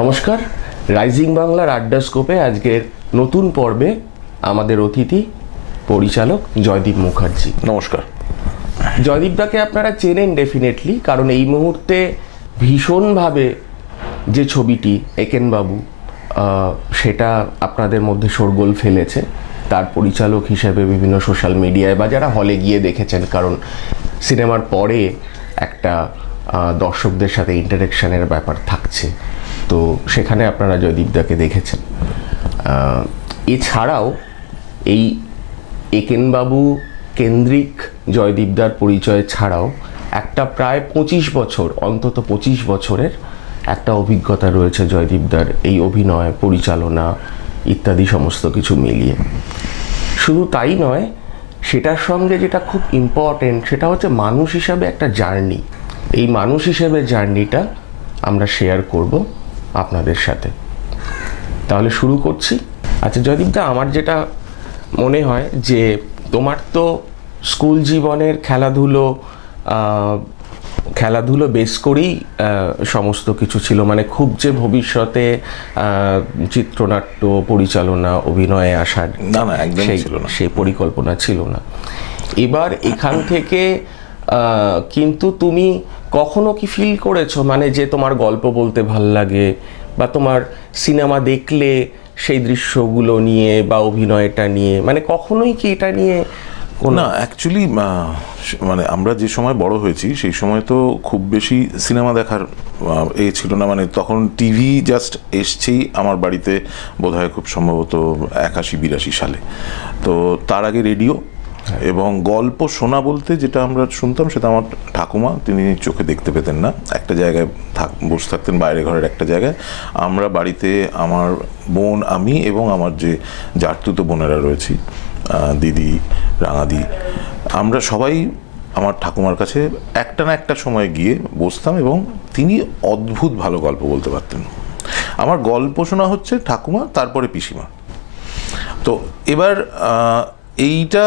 নমস্কার, রাইজিং বাংলার আড্ডাস্কোপে আজকের নতুন পর্বে আমাদের অতিথি পরিচালক জয়দীপ মুখার্জি। নমস্কার। জয়দীপদাকে আপনারা চেনেন ডেফিনেটলি, কারণ এই মুহূর্তে ভীষণভাবে যে ছবিটি একেনবাবু সেটা আপনাদের মধ্যে শোরগোল ফেলেছে। তার পরিচালক হিসেবে বিভিন্ন সোশ্যাল মিডিয়ায় বা যারা হলে গিয়ে দেখেছেন, কারণ সিনেমার পরে একটা দর্শকদের সাথে ইন্টারেকশনের ব্যাপার থাকছে, তো সেখানে আপনারা জয়দীপদাকে দেখেছেন। এছাড়াও এই একেনবাবু কেন্দ্রিক জয়দীপদার পরিচয় ছাড়াও একটা প্রায় 25 বছর, অন্তত 25 বছরের একটা অভিজ্ঞতা রয়েছে জয়দীপদার এই অভিনয়, পরিচালনা ইত্যাদি সমস্ত কিছু মিলিয়ে। শুধু তাই নয়, সেটার সঙ্গে যেটা খুব ইম্পর্টেন্ট সেটা হচ্ছে মানুষ হিসাবে একটা জার্নি। এই মানুষ হিসেবে জার্নিটা আমরা শেয়ার করব আপনাদের সাথে। তাহলে শুরু করছি। আচ্ছা জয়দীপদা, আমার যেটা মনে হয় যে তোমার তো স্কুল জীবনের খেলাধুলো বেস করেই সমস্ত কিছু ছিল, মানে খুব যে ভবিষ্যতে চিত্রনাট্য পরিচালনা অভিনয়ে আসার না একদমই ছিল না, সেই পরিকল্পনা ছিল না। এবার এখান থেকে কিন্তু তুমি কখনো কি ফিল করেছো মানে যে তোমার গল্প বলতে ভাল লাগে বা তোমার সিনেমা দেখলে সেই দৃশ্যগুলো নিয়ে বা অভিনয়টা নিয়ে, মানে কখনোই কি এটা নিয়ে? না, অ্যাকচুয়ালি মানে আমরা যে সময় বড় হয়েছি সেই সময় তো খুব বেশি সিনেমা দেখার ছিল না, মানে তখন টিভি জাস্ট এসছেই আমার বাড়িতে, বোধহয় খুব সম্ভবত 81-82 সালে। তো তার আগে রেডিও এবং গল্প শোনা বলতে যেটা আমরা শুনতাম সেটা আমার ঠাকুমা, তিনি চোখে দেখতে পেতেন না, একটা জায়গায় বসে থাকতেন বাইরে ঘরের একটা জায়গায়। আমরা বাড়িতে আমার বোন, আমি এবং আমার যে জারতুতো বোনেরা রয়েছি, দিদি, রাঙাদি, আমরা সবাই আমার ঠাকুমার কাছে একটা না একটা সময় গিয়ে বসতাম এবং তিনি অদ্ভুত ভালো গল্প বলতে পারতেন। আমার গল্প শোনা হচ্ছে ঠাকুমা, তারপরে পিসিমা। তো এবার এইটা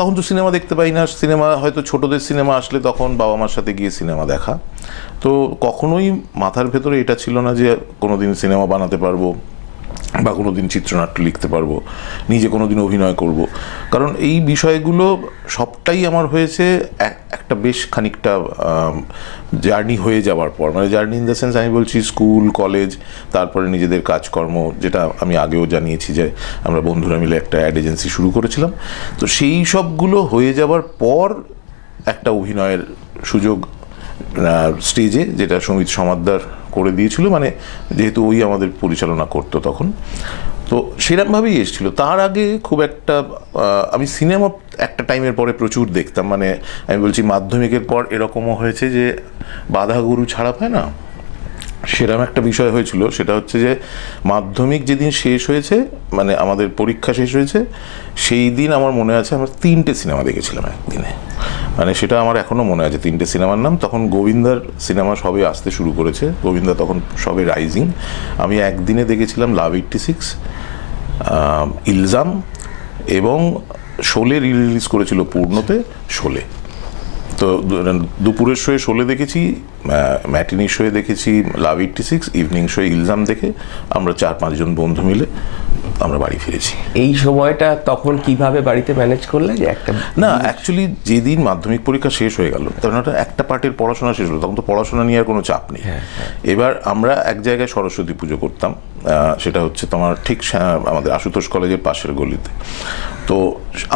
তখন তো সিনেমা দেখতে পাই না, সিনেমা হয়তো ছোটদের সিনেমা আসলে তখন বাবা মার সাথে গিয়ে সিনেমা দেখা। তো কখনোই মাথার ভেতরে এটা ছিল না যে কোনোদিন সিনেমা বানাতে পারবো বা কোনোদিন চিত্রনাট্য লিখতে পারবো, নিজে কোনোদিন অভিনয় করব। কারণ এই বিষয়গুলো সবটাই আমার হয়েছে একটা বেশ খানিকটা জার্নি হয়ে যাওয়ার পর, মানে জার্নি ইন দ্য সেন্স আমি বলছি স্কুল, কলেজ, তারপরে নিজেদের কাজকর্ম, যেটা আমি আগেও জানিয়েছি যে আমরা বন্ধুরা মিলে একটা অ্যাড এজেন্সি শুরু করেছিলাম। তো সেই সবগুলো হয়ে যাওয়ার পর একটা অভিনয়ের সুযোগ স্টেজে, যেটা সমিত সমাদ্দার করে দিয়েছিল, মানে যেহেতু ওই আমাদের পরিচালনা করতো তখন, তো সেরকমভাবেই এসেছিল। তার আগে খুব একটা আমি সিনেমা একটা টাইমের পরে প্রচুর দেখতাম, মানে আমি বলছি মাধ্যমিকের পর এরকমও হয়েছে যে বাঁধা গরু ছাড়া পায় না, সেরকম একটা বিষয় হয়েছিল। সেটা হচ্ছে যে মাধ্যমিক যেদিন শেষ হয়েছে, মানে আমাদের পরীক্ষা শেষ হয়েছে, সেই দিন আমার মনে আছে আমরা 3টে সিনেমা দেখেছিলাম একদিনে। মানে সেটা আমার এখনও মনে আছে 3টে সিনেমার নাম। তখন গোবিন্দার সিনেমা সবে আসতে শুরু করেছে, গোবিন্দা তখন সবে রাইজিং। আমি একদিনে দেখেছিলাম লাভ 86, ইলজাম এবং শোলে রিলিজ করেছিল পূর্ণতে, শোলে। তো দুপুরের শোয়ে শোলে দেখেছি, ম্যাটিনি শোয়ে দেখেছি লাভ 86, ইভিনিং শোয়ে ইলজাম দেখে আমরা 4-5 জন বন্ধু মিলে আমরা বাড়ি ফিরেছি। এই সময়টা তখন কিভাবে বাড়িতে ম্যানেজ করলে? যে একটা না, অ্যাকচুয়ালি যেদিন মাধ্যমিক পরীক্ষা শেষ হয়ে গেল, তখন একটা পার্টের পড়াশোনা শেষ হলো, তখন তো পড়াশোনা নিয়ে আর কোনো চাপ নেই। এবার আমরা এক জায়গায় সরস্বতী পুজো করতাম, সেটা হচ্ছে তোমার ঠিক আমাদের আশুতোষ কলেজের পাশের গলিতে। তো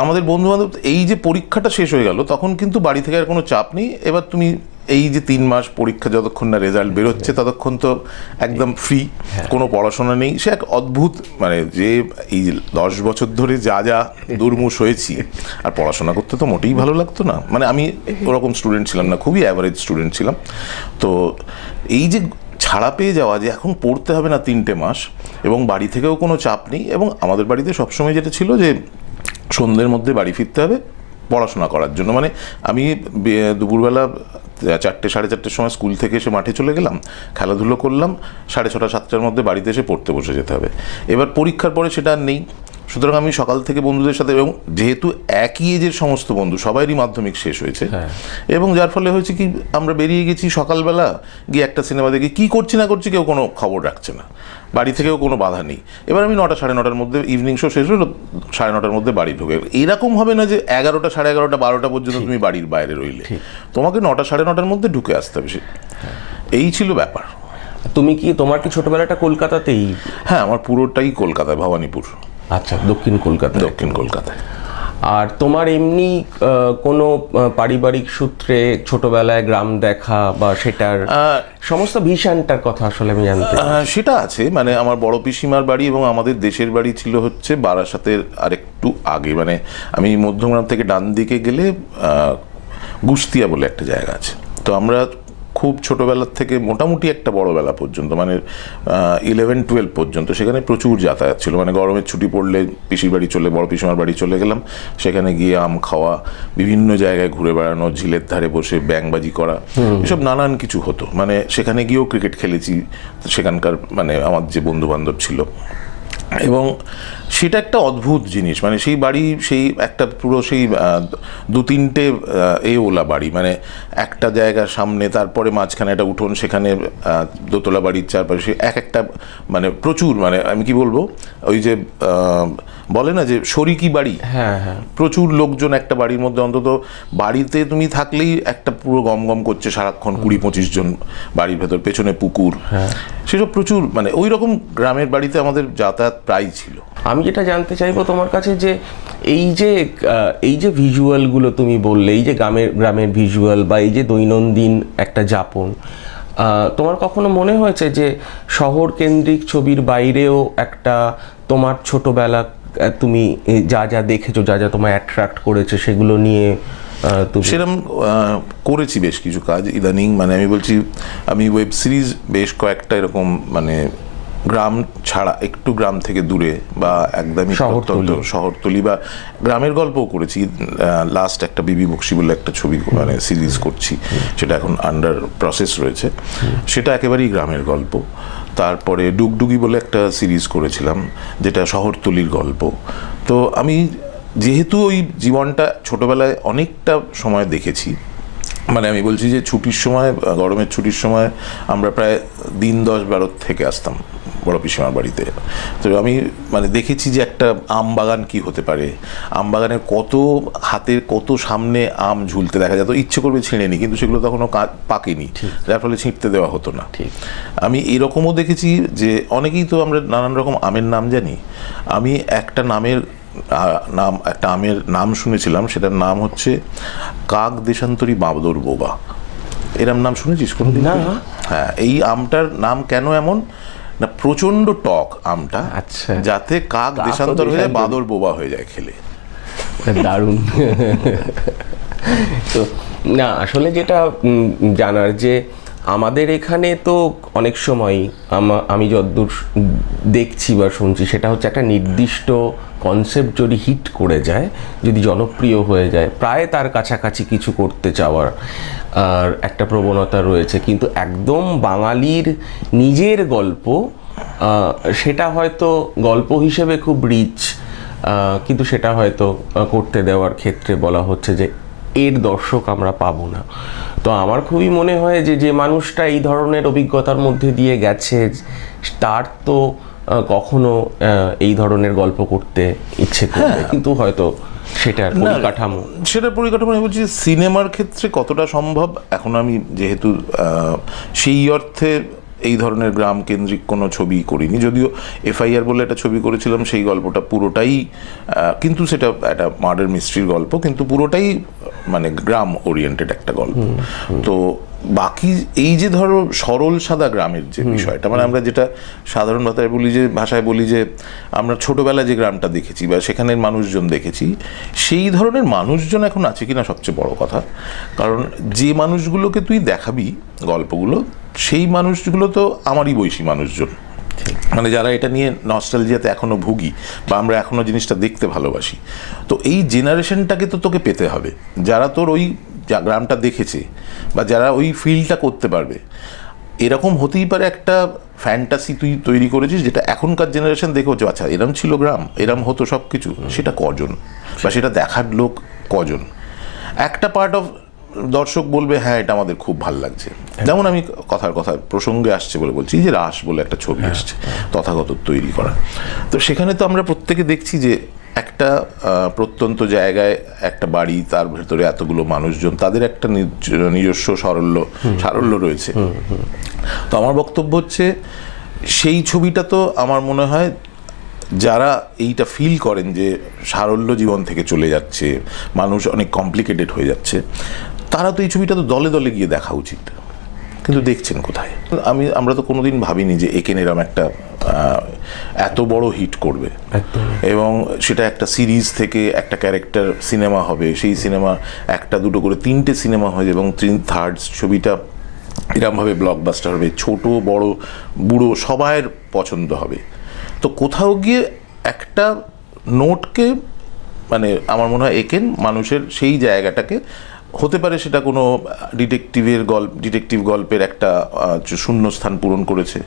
আমাদের বন্ধু বান্ধব, এই যে পরীক্ষাটা শেষ হয়ে গেল তখন কিন্তু বাড়ি থেকে আর কোনো চাপ নেই। এবার তুমি এই যে 3 মাস পরীক্ষা যতক্ষণ না রেজাল্ট বেরোচ্ছে ততক্ষণ তো একদম ফ্রি, কোনো পড়াশোনা নেই। সে এক অদ্ভুত, মানে যে এই 10 বছর ধরে যা যা দুর্মুষ হয়েছি, আর পড়াশোনা করতে তো মোটেই ভালো লাগতো না। মানে আমি ওরকম স্টুডেন্ট ছিলাম না, খুবই অ্যাভারেজ স্টুডেন্ট ছিলাম। তো এই যে ছাড়া পেয়ে যাওয়া যে এখন পড়তে হবে না 3টে মাস, এবং বাড়ি থেকেও কোনো চাপ নেই, এবং আমাদের বাড়িতে সবসময় যেটা ছিল যে সন্ধ্যের মধ্যে বাড়ি ফিরতে হবে পড়াশোনা করার জন্য। মানে আমি দুপুরবেলা 4টে-4:30টার সময় স্কুল থেকে এসে মাঠে চলে গেলাম, খেলাধুলো করলাম, 6:30-7টার মধ্যে বাড়িতে এসে পড়তে বসে যেতে হবে। এবার পরীক্ষার পরে সেটা আর নেই, সুতরাং আমি সকাল থেকে বন্ধুদের সাথে, এবং যেহেতু একই এজের সমস্ত বন্ধু, সবারই মাধ্যমিক শেষ হয়েছে, এবং যার ফলে হয়েছে কি আমরা বেরিয়ে গেছি সকালবেলা গিয়ে একটা সিনেমা দেখে, কী করছি না করছি কেউ কোনো খবর রাখছে না, বাড়ি থেকেও কোনো বাধা নেই। এবার আমি 9টা সাড়ে 9টার মধ্যে, ইভিনিং শো শেষ হলো 9:30-র মধ্যে বাড়ি ঢুকে, এরকম হবে না যে 11টা সাড়ে 11টা 12টা পর্যন্ত তুমি বাড়ির বাইরে রইলে, তোমাকে 9টা সাড়ে 9টার মধ্যে ঢুকে আসতে হবে। এই ছিল ব্যাপার। তোমার কি ছোটবেলাটা কলকাতাতেই? হ্যাঁ, আমার পুরোটাই কলকাতায়, ভবানীপুর। আচ্ছা, দক্ষিণ কলকাতায়। আর তোমার এমনি কোনো পারিবারিক সূত্রে ছোটবেলায় গ্রাম দেখা বা সেটার সমস্ত ভিশনটার কথা আসলে আমি জানতে সেটা আছে, মানে আমার বড় পিসিমার বাড়ি এবং আমাদের দেশের বাড়ি ছিল হচ্ছে বারাসাতের আরেকটু আগে, মানে আমি মধ্যমগ্রাম থেকে ডান দিকে গেলে গুস্তিয়া বলে একটা জায়গা আছে। তো আমরা খুব ছোটোবেলার থেকে মোটামুটি একটা বড়োবেলা পর্যন্ত, মানে 11-12 পর্যন্ত সেখানে প্রচুর যাতায়াত ছিল। মানে গরমের ছুটি পড়লে পিসির বাড়ি বড় পিসিমার বাড়ি চলে গেলাম, সেখানে গিয়ে আম খাওয়া, বিভিন্ন জায়গায় ঘুরে বেড়ানো, ঝিলের ধারে বসে ব্যাংবাজি করা, এসব নানান কিছু হতো। মানে সেখানে গিয়েও ক্রিকেট খেলেছি সেখানকার, মানে আমার যে বন্ধু বান্ধব ছিল, এবং সেটা একটা অদ্ভুত জিনিস। মানে সেই বাড়ি, সেই একটা পুরো সেই 2-3টে ওলা বাড়ি, মানে একটা জায়গার সামনে, তারপরে মাঝখানে একটা উঠোন, সেখানে দোতলা বাড়ির চারপাশে একটা, মানে প্রচুর, মানে আমি কি বলবো, ওই যে বলে না যে শরিকি বাড়ি, প্রচুর লোকজন একটা বাড়ির মধ্যে, অন্তত বাড়িতে তুমি থাকলেই একটা পুরো গম করছে সারাক্ষণ, 20-25 জন বাড়ির ভেতর, পেছনে পুকুর, সেসব প্রচুর, মানে ওই রকম গ্রামের বাড়িতে আমাদের যাতায়াত প্রায় ছিল। আমি যেটা জানতে চাইবো তোমার কাছে যে এই যে ভিজুয়ালগুলো তুমি বললে, এই যে গ্রামের ভিজুয়াল বা এই যে দৈনন্দিন একটা যাপন, তোমার কখনো মনে হয়েছে যে শহর কেন্দ্রিক ছবির বাইরেও একটা তোমার ছোটবেলা তুমি যা যা দেখেছো, যা যা তোমায় অ্যাট্রাক্ট করেছে, সেগুলো নিয়ে সেরকম করেছি বেশ কিছু কাজ ইদানিং। মানে আমি বলছি, আমি ওয়েব সিরিজ বেশ কয়েকটা এরকম, মানে গ্রাম ছাড়া একটু গ্রাম থেকে দূরে বা একদমই শহরতলি বা গ্রামের গল্পও করেছি। লাস্ট একটা বিবি বক্সি বলে একটা ছবি, মানে সিরিজ করছি, সেটা এখন আন্ডার প্রসেস রয়েছে, সেটা একেবারেই গ্রামের গল্প। তারপরে ডুগডুগি বলে একটা সিরিজ করেছিলাম, যেটা শহরতলির গল্প। তো আমি যেহেতু ওই জীবনটা ছোটবেলায় অনেকটা সময় দেখেছি, মানে আমি বলছি যে ছুটির সময়, গরমের ছুটির সময় আমরা প্রায় দিন 10-12 থেকে আসতাম বড় পিসিমার বাড়িতে। তো আমি মানে দেখেছি যে একটা আম বাগান কি হতে পারে, আম বাগানের কত সামনে আম ঝুলতে দেখা যেত, ইচ্ছে করবে ছিঁড়ে নি, কিন্তু সেগুলো তখনও পাকেনি, যার ফলে ছিঁড়তে দেওয়া হতো না। আমি এরকমও দেখেছি যে অনেকেই তো আমরা নানান রকম আমের নাম জানি, আমি একটা আমের নাম শুনেছিলাম, সেটার নাম হচ্ছে কাক দেশান্তরী বাঁদর বোবা। এরম নাম শুনেছিস কোনোদিন? না। হ্যাঁ, এই আমটার নাম কেন এমন না, প্রচন্ড টক আমটা, আচ্ছা, যাতে কাক দেশান্তর হয়ে বাঁদর বোবা হয়ে যায় খেলে। দারুণ। তো না, আসলে যেটা জানার যে আমাদের এখানে তো অনেক সময় আমি যতদূর দেখছি বা শুনছি, সেটা হচ্ছে একটা নির্দিষ্ট কনসেপ্ট যদি হিট করে যায়, যদি জনপ্রিয় হয়ে যায়, প্রায় তার কাছাকাছি কিছু করতে চাওয়ার আর একটা প্রবণতা রয়েছে। কিন্তু একদম বাঙালির নিজের গল্প, সেটা হয়তো গল্প হিসেবে খুব রিচ, কিন্তু সেটা হয়তো করতে দেওয়ার ক্ষেত্রে বলা হচ্ছে যে এর দর্শক আমরা পাবো না। তো আমার খুবই মনে হয় যে মানুষটা এই ধরনের অভিজ্ঞতার মধ্যে দিয়ে গেছে, তার তো কখনো এই ধরনের গল্প করতে ইচ্ছে করবে, কিন্তু হয়তো সেটার পরিকাঠামো আমি বলছি সিনেমার ক্ষেত্রে কতটা সম্ভব এখন, আমি যেহেতু সেই অর্থে এই ধরনের গ্রাম কেন্দ্রিক কোনো ছবি করিনি, যদিও FIR বলে একটা ছবি করেছিলাম, সেই গল্পটা পুরোটাই, কিন্তু সেটা একটা মার্ডার মিস্ট্রির গল্প, কিন্তু পুরোটাই মানে গ্রাম ওরিয়েন্টেড একটা গল্প। তো বাকি এই যে ধরো সরল সাদা গ্রামের যে বিষয়টা, মানে আমরা যেটা সাধারণ ভাষায় বলি যে আমরা ছোটবেলায় যে গ্রামটা দেখেছি বা সেখানের মানুষজন দেখেছি, সেই ধরনের মানুষজন এখন আছে কিনা সবচেয়ে বড় কথা। কারণ যে মানুষগুলোকে তুই দেখাবি গল্পগুলো, সেই মানুষগুলো তো আমারই বয়সী মানুষজন, মানে যারা এটা নিয়ে নস্টালজিয়াতে এখনো ভুগি বা আমরা এখনো জিনিসটা দেখতে ভালোবাসি। তো এই জেনারেশনটাকে তো তোকে পেতে হবে, যারা তোর ওই গ্রামটা দেখেছে বা যারা ওই ফিলটা করতে পারবে। এরকম হতেই পারে একটা ফ্যান্টাসি তুই তৈরি করেছিস, যেটা এখনকার জেনারেশন দেখে হচ্ছে আচ্ছা এরম ছিল গ্রাম, এরম হতো সব কিছু, সেটা কজন বা সেটা দেখার লোক কজন? একটা পার্ট অফ দর্শক বলবে হ্যাঁ এটা আমাদের খুব ভালো লাগছে। যেমন আমি কথার প্রসঙ্গে আসছে বলে বলছি, যে রাস বলে একটা ছবি এসছে তথাগত তৈরি করা, তো সেখানে তো আমরা প্রত্যেকে দেখছি যে একটা প্রত্যন্ত জায়গায় একটা বাড়ি, তার ভেতরে এতগুলো মানুষজন, তাদের একটা নিজস্ব সারল্য রয়েছে। তো আমার বক্তব্য হচ্ছে সেই ছবিটা তো আমার মনে হয় যারা এইটা ফিল করেন যে সারল্য জীবন থেকে চলে যাচ্ছে, মানুষ অনেক কমপ্লিকেটেড হয়ে যাচ্ছে, তারা তো এই ছবিটা তো দলে দলে গিয়ে দেখা উচিত, কিন্তু দেখছেন কোথায়? আমরা তো কোনোদিন ভাবিনি যে একেন এরম একটা এত বড় হিট করবে, এবং সেটা একটা সিরিজ থেকে একটা ক্যারেক্টার সিনেমা হবে, সেই সিনেমা একটা দুটো করে 3টে সিনেমা হয়, এবং থার্ড ছবিটা এরমভাবে ব্লকবাস্টার হবে, ছোট বড় বুড়ো সবার পছন্দ হবে। তো কোথাও গিয়ে একটা নোটকে, মানে আমার মনে হয় একেন মানুষের সেই জায়গাটাকে, হতে পারে সেটা কোনো ডিটেকটিভ গল্পের একটা শূন্যস্থান পূরণ করেছে,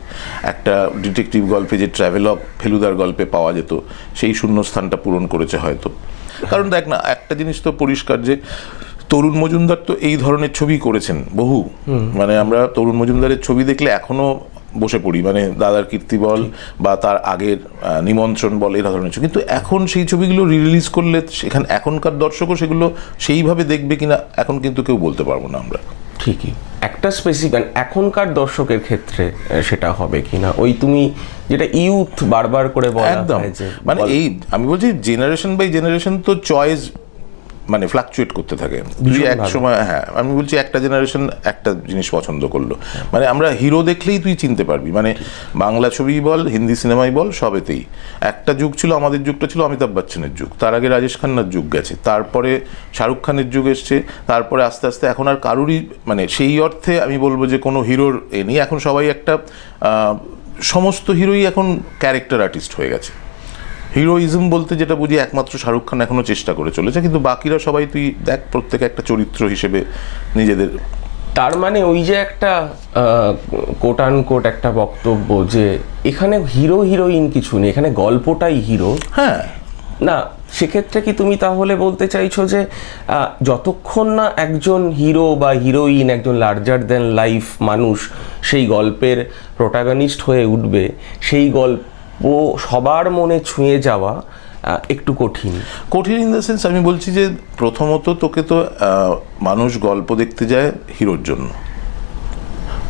একটা ডিটেকটিভ গল্পে যে ট্র্যাভেলগ ফেলুদার গল্পে পাওয়া যেত সেই শূন্যস্থানটা পূরণ করেছে হয়তো। কারণ দেখ না, একটা জিনিস তো পরিষ্কার যে তরুণ মজুমদার তো এই ধরনের ছবি করেছেন বহু, মানে আমরা তরুণ মজুমদারের ছবি দেখলে এখনো বসে পড়ি, মানে দাদার কীর্তি বল বা তার আগের নিমন্ত্রণ বল, এই ধরনের ছবি। কিন্তু এখন সেই ছবিগুলো রিলিজ করলে সেখানে এখনকার দর্শকও সেগুলো সেইভাবে দেখবে কিনা এখন কিন্তু কেউ বলতে পারবো না আমরা। ঠিকই, একটা স্পেসিফিক এখনকার দর্শকের ক্ষেত্রে সেটা হবে কিনা, ওই তুমি যেটা ইউথ বারবার করে বলা একদম, হয় যে মানে এই আমি বলছি জেনারেশন বাই জেনারেশন তো চয়েস মানে ফ্লাকচুয়েট করতে থাকে। তুই এক সময়, হ্যাঁ আমি বলছি একটা জেনারেশন একটা জিনিস পছন্দ করলো, মানে আমরা হিরো দেখলেই তুই চিনতে পারবি, মানে বাংলা ছবি বল, হিন্দি সিনেমাই বল, সবেতেই একটা যুগ ছিল, আমাদের যুগটা ছিল অমিতাভ বচ্চনের যুগ, তার আগে রাজেশ খান্নার যুগ গেছে, তারপরে শাহরুখ খানের যুগ এসছে, তারপরে আস্তে আস্তে এখন আর কারুরই, মানে সেই অর্থে আমি বলবো যে কোনো হিরোর এ নেই, এখন সবাই একটা সমস্ত হিরোই এখন ক্যারেক্টার আর্টিস্ট হয়ে গেছে। হিরোইজম বলতে যেটা বুঝি একমাত্র শাহরুখ খান এখনো চেষ্টা করে চলেছে, কিন্তু বাকিরা সবাই তুই দেখ প্রত্যেকে একটা চরিত্র হিসেবে নিজেদের। তার মানে ওই যে একটা কোট আন কোট একটা বক্তব্য যে এখানে হিরো হিরোইন কিছু নেই, এখানে গল্পটাই হিরো। হ্যাঁ না, সেক্ষেত্রে কি তুমি তাহলে বলতে চাইছো যে যতক্ষণ না একজন হিরো বা হিরোইন, একজন লার্জার দ্যান লাইফ মানুষ সেই গল্পের প্রোটাগনিস্ট হয়ে উঠবে, সেই গল্প সবার মনে ছুঁয়ে যাওয়া একটু কঠিন ইন দ্য সেন্স আমি বলছি যে প্রথমত তোকে তো মানুষ গল্প দেখতে যায় হিরোর জন্য।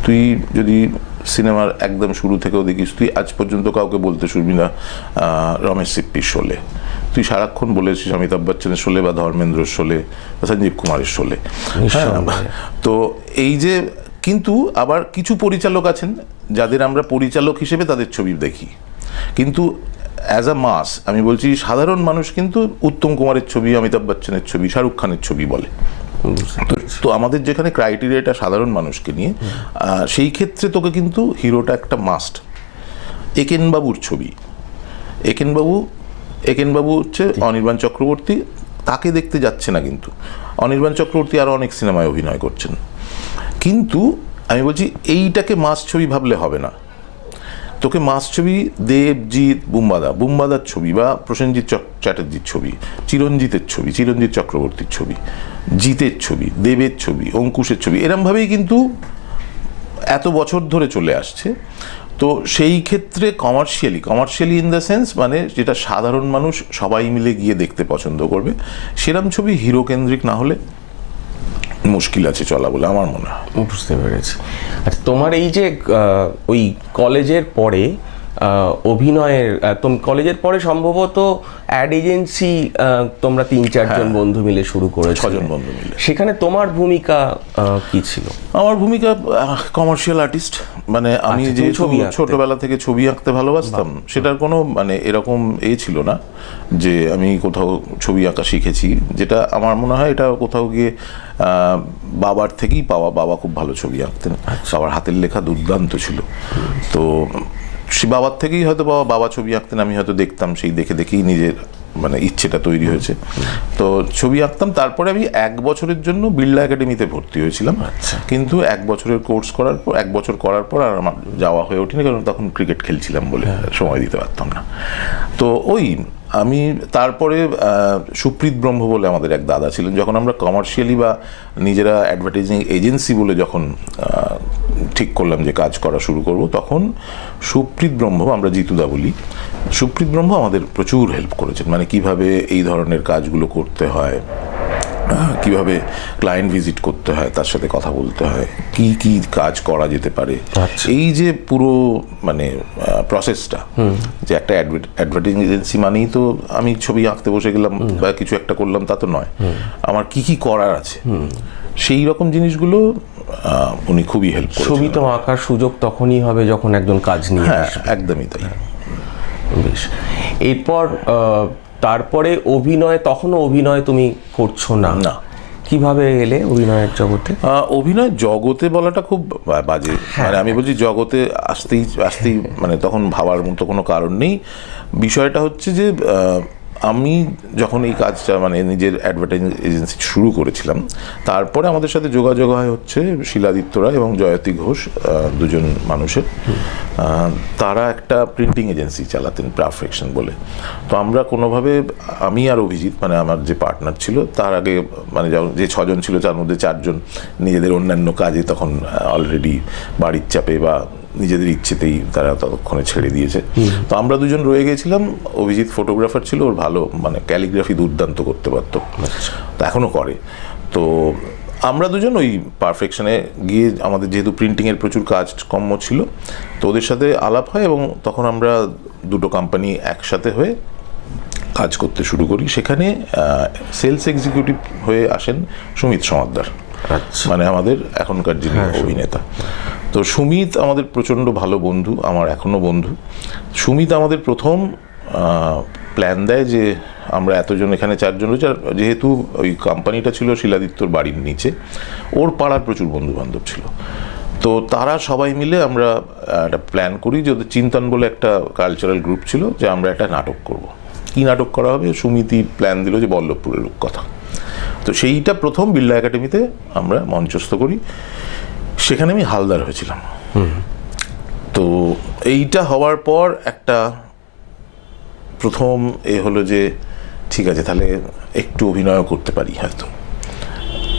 তুই যদি সিনেমার একদম শুরু থেকেও দেখিস, তুই আজ পর্যন্ত কাউকে বলতে শুনবি না রমেশ সিপ্পির শোলে, তুই সারাক্ষণ বলেছিস অমিতাভ বচ্চনের শোলে বা ধর্মেন্দ্রর শোলে বা সঞ্জীব কুমারের শোলে। তো এই যে, কিন্তু আবার কিছু পরিচালক আছেন যাদের আমরা পরিচালক হিসেবে তাদের ছবি দেখি, কিন্তু অ্যাজ আ মাস আমি বলছি সাধারণ মানুষ কিন্তু উত্তম কুমারের ছবি, অমিতাভ বচ্চনের ছবি, শাহরুখ খানের ছবি বলে। তো আমাদের যেখানে ক্রাইটেরিয়াটা সাধারণ মানুষকে নিয়ে, সেই ক্ষেত্রে তোকে কিন্তু হিরোটা একটা মাস্ট। একেনবাবুর ছবি, একেনবাবু হচ্ছে অনির্বাণ চক্রবর্তী, তাকে দেখতে যাচ্ছে না, কিন্তু অনির্বাণ চক্রবর্তী আরও অনেক সিনেমায় অভিনয় করছেন। কিন্তু আমি বলছি এইটাকে মাস ছবি ভাবলে হবে না, তোকে মাস ছবি দেবজিৎ বুম্বাদার ছবি বা প্রসেনজিৎ চ্যাটার্জির ছবি, চিরঞ্জিতের ছবি, চিরঞ্জিত চক্রবর্তীর ছবি, জিতের ছবি, দেবের ছবি, অঙ্কুশের ছবি, এরমভাবেই কিন্তু এত বছর ধরে চলে আসছে। তো সেই ক্ষেত্রে কমার্শিয়ালি ইন দ্য সেন্স, মানে যেটা সাধারণ মানুষ সবাই মিলে গিয়ে দেখতে পছন্দ করবে, সেরম ছবি হিরো কেন্দ্রিক না হলে মুশকিল আছে চলা বলে আমার মনে হয়। বুঝতে পেরেছি। আর তোমার এই যে ওই কলেজের পরে অভিনয়ের, কলেজের পরে সম্ভবত অ্যাড এজেন্সি তোমরা 3-4 বন্ধু মিলে শুরু করেছো, 6 জন বন্ধু মিলে। সেখানে তোমার ভূমিকা কি ছিল? আমার ভূমিকা কমার্শিয়াল আর্টিস্ট, মানে আমি যে ছোটবেলা থেকে ছবি আঁকতে ভালোবাসতাম, সেটার কোনো মানে এরকম ছিল না যে আমি কোথাও ছবি আঁকা শিখেছি, যেটা আমার মনে হয় এটা কোথাও গিয়ে বাবার থেকেই পাওয়া। বাবা খুব ভালো ছবি আঁকতেন, বাবার হাতের লেখা দুর্দান্ত ছিল। তো সে বাবার থেকেই হয়তো বাবা ছবি আঁকতেন, আমি হয়তো দেখতাম, সেই দেখে দেখেই নিজের মানে ইচ্ছেটা তৈরি হয়েছে। তো ছবি আঁকতাম। তারপরে আমি 1 বছরের জন্য বিড়লা একাডেমিতে ভর্তি হয়েছিলাম। কিন্তু 1 বছরের কোর্স করার পর, 1 বছর করার পর আর আমার যাওয়া হয়ে ওঠেনি, কারণ তখন ক্রিকেট খেলছিলাম বলে সময় দিতে পারতাম না। তো আমি তারপরে সুপ্রীত ব্রহ্ম বলে আমাদের এক দাদা ছিলেন, যখন আমরা কমার্শিয়ালি বা নিজেরা অ্যাডভার্টাইজিং এজেন্সি বলে যখন ঠিক করলাম যে কাজ করা শুরু করব, তখন সুপ্রীত ব্রহ্ম, আমরা জিতুদা বলি, সুপ্রীত ব্রহ্ম আমাদের প্রচুর হেল্প করেছেন। মানে কিভাবে এই ধরনের কাজগুলো করতে হয়, কিভাবে ক্লায়েন্ট ভিজিট করতে হয়, তার সাথে কথা বলতে হয়, কি কি কাজ করা যেতে পারে, এই যে পুরো মানে প্রসেসটা, যে একটা অ্যাডভার্টাইজিং এজেন্সি মানেই তো আমি ছবি আঁকতে বসে গেলাম বা কিছু একটা করলাম তা তো নয়, আমার কি কি করার আছে, সেই রকম জিনিসগুলো উনি খুবই হেল্প করেছেন। ছবি তো আঁকার সুযোগ তখনই হবে যখন একজন কাজ নিয়ে আসবে। একদমই তাই। বেশ, এরপর তারপরে অভিনয়, তখনও অভিনয় তুমি করছো না? না। কিভাবে এলে অভিনয়ের জগতে? অভিনয় জগতে বলাটা খুব বাজে, মানে আমি বলছি জগতে আসতেই মানে তখন ভাবার মতো কোনো কারণ নেই। বিষয়টা হচ্ছে যে আমি যখন এই কাজটা মানে নিজের অ্যাডভার্টাইজিং এজেন্সি শুরু করেছিলাম, তারপরে আমাদের সাথে যোগাযোগ হয় হচ্ছে শিলাদিত্য রায় এবং জয়তী ঘোষ, দুজন মানুষের। তারা একটা প্রিন্টিং এজেন্সি চালাতেন, পারফেকশন বলে। তো আমরা কোনোভাবে, আমি আর অভিজিৎ মানে আমার যে পার্টনার ছিল, তার আগে মানে যে 6 জন ছিল তার মধ্যে 4 জন নিজেদের অন্যান্য কাজে তখন অলরেডি বাড়ির চাপে বা নিজেদের ইচ্ছেতেই তারা ততক্ষণে ছেড়ে দিয়েছে। তো আমরা দুজন রয়ে গেছিলাম। অভিজিৎ ফটোগ্রাফার ছিল, ওর ভালো মানে ক্যালিগ্রাফি দুর্দান্ত করতে পারতো, তো এখনও করে। তো আমরা দুজন ওই পারফেকশনে গিয়ে, আমাদের যেহেতু প্রিন্টিংয়ের প্রচুর কাজকর্ম ছিল, তো ওদের সাথে আলাপ হয় এবং তখন আমরা দুটো কোম্পানি একসাথে হয়ে কাজ করতে শুরু করি। সেখানে সেলস এক্সিকিউটিভ হয়ে আসেন সুমিত সমাদ্দার, মানে আমাদের এখনকার যিনি অভিনেতা। তো সুমিত আমাদের প্রচণ্ড ভালো বন্ধু, আমার এখনও বন্ধু। সুমিত আমাদের প্রথম প্ল্যান দেয় যে আমরা এতজন এখানে 4 জন রয়েছে, যেহেতু ওই কোম্পানিটা ছিল শিলাদিত্যর বাড়ির নিচে, ওর পাড়ার প্রচুর বন্ধু বান্ধব ছিল। তো তারা সবাই মিলে আমরা একটা প্ল্যান করি যে ওদের চিন্তন বলে একটা কালচারাল গ্রুপ ছিল, যে আমরা একটা নাটক করব। কী নাটক করা হবে? সুমিতই প্ল্যান দিল যে বল্লভপুরের রূপকথা। তো সেইটা প্রথম বিড়লা একাডেমিতে আমরা মঞ্চস্থ করি। সেখানে আমি হালদার হয়েছিলাম। তো এইটা হওয়ার পর একটা প্রথম হলো যে ঠিক আছে, তাহলে একটু অভিনয় করতে পারি হয়তো।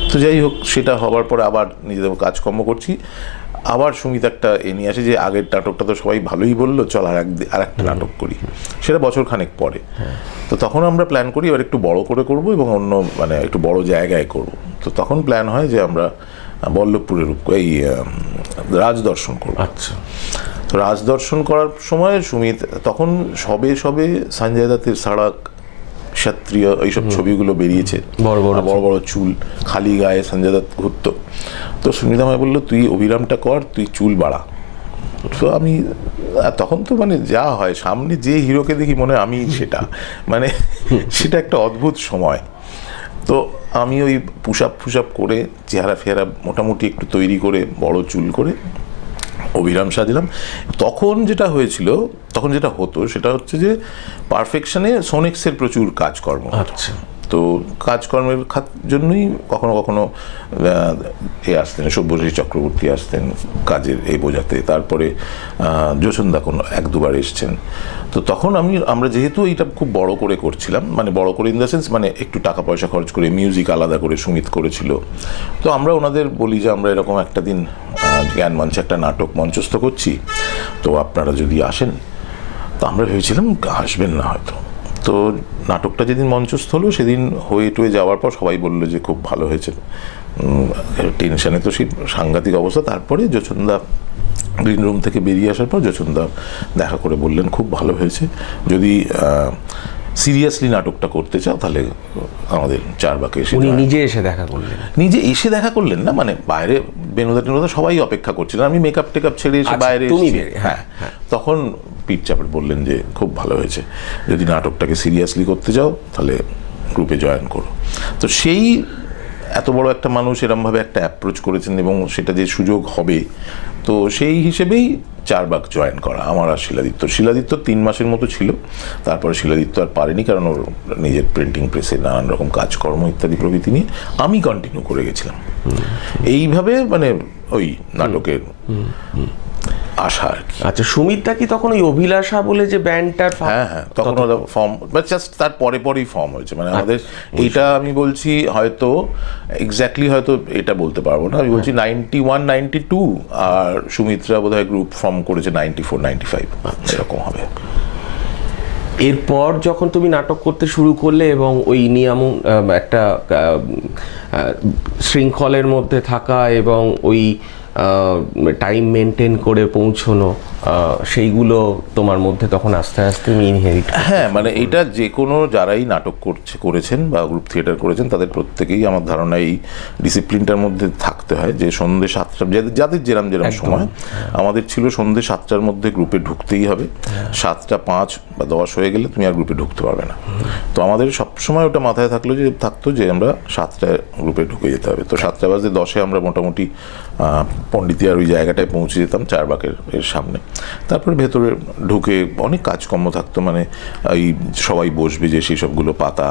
তো যাই হোক, সেটা হওয়ার পর আবার নিজেদের কাজকর্ম করছি। আবার সুমিত একটা নিয়ে আসে যে আগের নাটকটা তো সবাই ভালোই বললো, চল আর একটা নাটক করি। সেটা বছরখানেক পরে। তো তখন আমরা প্ল্যান করি এবার একটু বড় করে করব এবং অন্য মানে একটু বড় জায়গায় করব। তো তখন প্ল্যান হয় যে আমরা বল্লভপুরের এই রাজদর্শন করব। আচ্ছা। তো রাজদর্শন করার সময় সুমিত তখন সবে সঞ্জয় দত্তের সাড়াক, ক্ষত্রিয়, এইসব ছবিগুলো বেরিয়েছে, বড় বড় চুল, খালি গায়ে সঞ্জয় দত্ত ঘুরত। তো সুমিত আমায় বললো, তুই অভিরামটা কর, তুই চুল বাড়া। তো আমি তখন তো মানে যা হয়, সামনে যে হিরোকে দেখি মনে হয় আমি সেটা, মানে সেটা একটা অদ্ভুত সময়। তো আমি ওই পুশ আপ করে চেহারা ফেহারা মোটামুটি একটু তৈরি করে বড় চুল করে অভিরাম সাজলাম। তখন যেটা হতো সেটা হচ্ছে যে পারফেকশনে সোনেক্সের প্রচুর কাজকর্ম। আচ্ছা। তো কাজকর্মের জন্যই কখনো কখনো আসতেন সব্যসাচী চক্রবর্তী, আসতেন কাজের বোঝাতে। তারপরে জোছনদা কোনো 1-2বার এসছেন। তো তখন আমরা যেহেতু এইটা খুব বড় করে করছিলাম, মানে বড় করে ইন দ্য সেন্স মানে একটু টাকা পয়সা খরচ করে, মিউজিক আলাদা করে সুমিত করেছিল। তো আমরা ওনাদের বলি যে আমরা এরকম একটা দিন জ্ঞান মঞ্চে একটা নাটক মঞ্চস্থ করছি, তো আপনারা যদি আসেন। তো আমরা ভেবেছিলাম আসবেন না হয়তো। তো নাটকটা যেদিন মঞ্চস্থ হলো সেদিন হয়ে যাওয়ার পর সবাই বললো যে খুব ভালো হয়েছে। টেনশনে তো সেই সাংঘাতিক অবস্থা। তারপরে জোছনদা গ্রিন রুম থেকে বেরিয়ে আসার পর জোছনদা দেখা করে বললেন, খুব ভালো হয়েছে, যদি সিরিয়াসলি নাটকটা করতে চাও তাহলে আমাদের চারবাকে এসে। উনি নিজে এসে দেখা করলেন না, মানে বাইরে বেনুদা সবাই অপেক্ষা করছিলেন। আমি মেকআপ টেকআপ ছেড়ে এসে বাইরে এসেছি। হ্যাঁ, তখন পিঠ চাপড়ে বললেন যে খুব ভালো হয়েছে, যদি নাটকটাকে সিরিয়াসলি করতে চাও তাহলে গ্রুপে জয়েন করো। তো সেই এত বড় একটা মানুষ এরমভাবে একটা অ্যাপ্রোচ করেছেন এবং সেটা যে সুযোগ হবে, তো সেই হিসেবেই চারবাক জয়েন করা, আমার আর শিলাদিত্য 3 মাসের মতো ছিল, তারপরে শিলাদিত্য আর পারেনি, কারণ ওর নিজের প্রিন্টিং প্রেসে নানান রকম কাজকর্ম ইত্যাদি প্রভৃতি নিয়ে আমি কন্টিনিউ করে গেছিলাম। এইভাবে মানে ওই নাটকের আশা আর কি। আচ্ছা, সুমিতদা কি তখন ওই অভিলাষা বলে যে ব্যান্ডটার হ্যাঁ, তখন ওরা ফর্ম জাস্ট তার পরেই ফর্ম হয়েছে, মানে আমাদের এইটা আমি বলছি হয়তো এক্স্যাক্টলি হয়তো এটা বলতে পারবো না, আমি বলছি 91, 92, আর সুমিত্রা বোধহয় গ্রুপ ফর্ম করেছে 94, 95 এরকম হবে। এরপর যখন তুমি নাটক করতে শুরু করলে এবং ওই নিয়ম একটা শৃঙ্খলের মধ্যে থাকা এবং ওই টাইম মেনটেন করে পৌঁছনো, সেইগুলো তোমার মধ্যে তখন আস্তে আস্তে তুমি ইনহেরিট। হ্যাঁ, মানে এটা যে কোনো যারাই নাটক করেছেন বা গ্রুপ থিয়েটার করেছেন তাদের প্রত্যেকেই আমার ধারণা এই ডিসিপ্লিনটার মধ্যে থাকতে হয়, যে সন্ধ্যে 7টা যাদের যেরম সময়, আমাদের ছিল সন্ধ্যে 7টার মধ্যে গ্রুপে ঢুকতেই হবে। 7টা 5 বা 10 হয়ে গেলে তুমি আর গ্রুপে ঢুকতে পারবে না। তো আমাদের সবসময় ওটা মাথায় থাকতো যে আমরা 7টায় গ্রুপে ঢুকে যেতে হবে। তো 7:10 আমরা মোটামুটি পণ্ডিতিয়ার ওই জায়গাটায় পৌঁছে যেতাম, চারবাকের এর সামনে। তারপরে ভেতরে ঢুকে অনেক কাজকর্ম থাকতো, মানে এই সবাই বসবে যে সেই সবগুলো পাতা,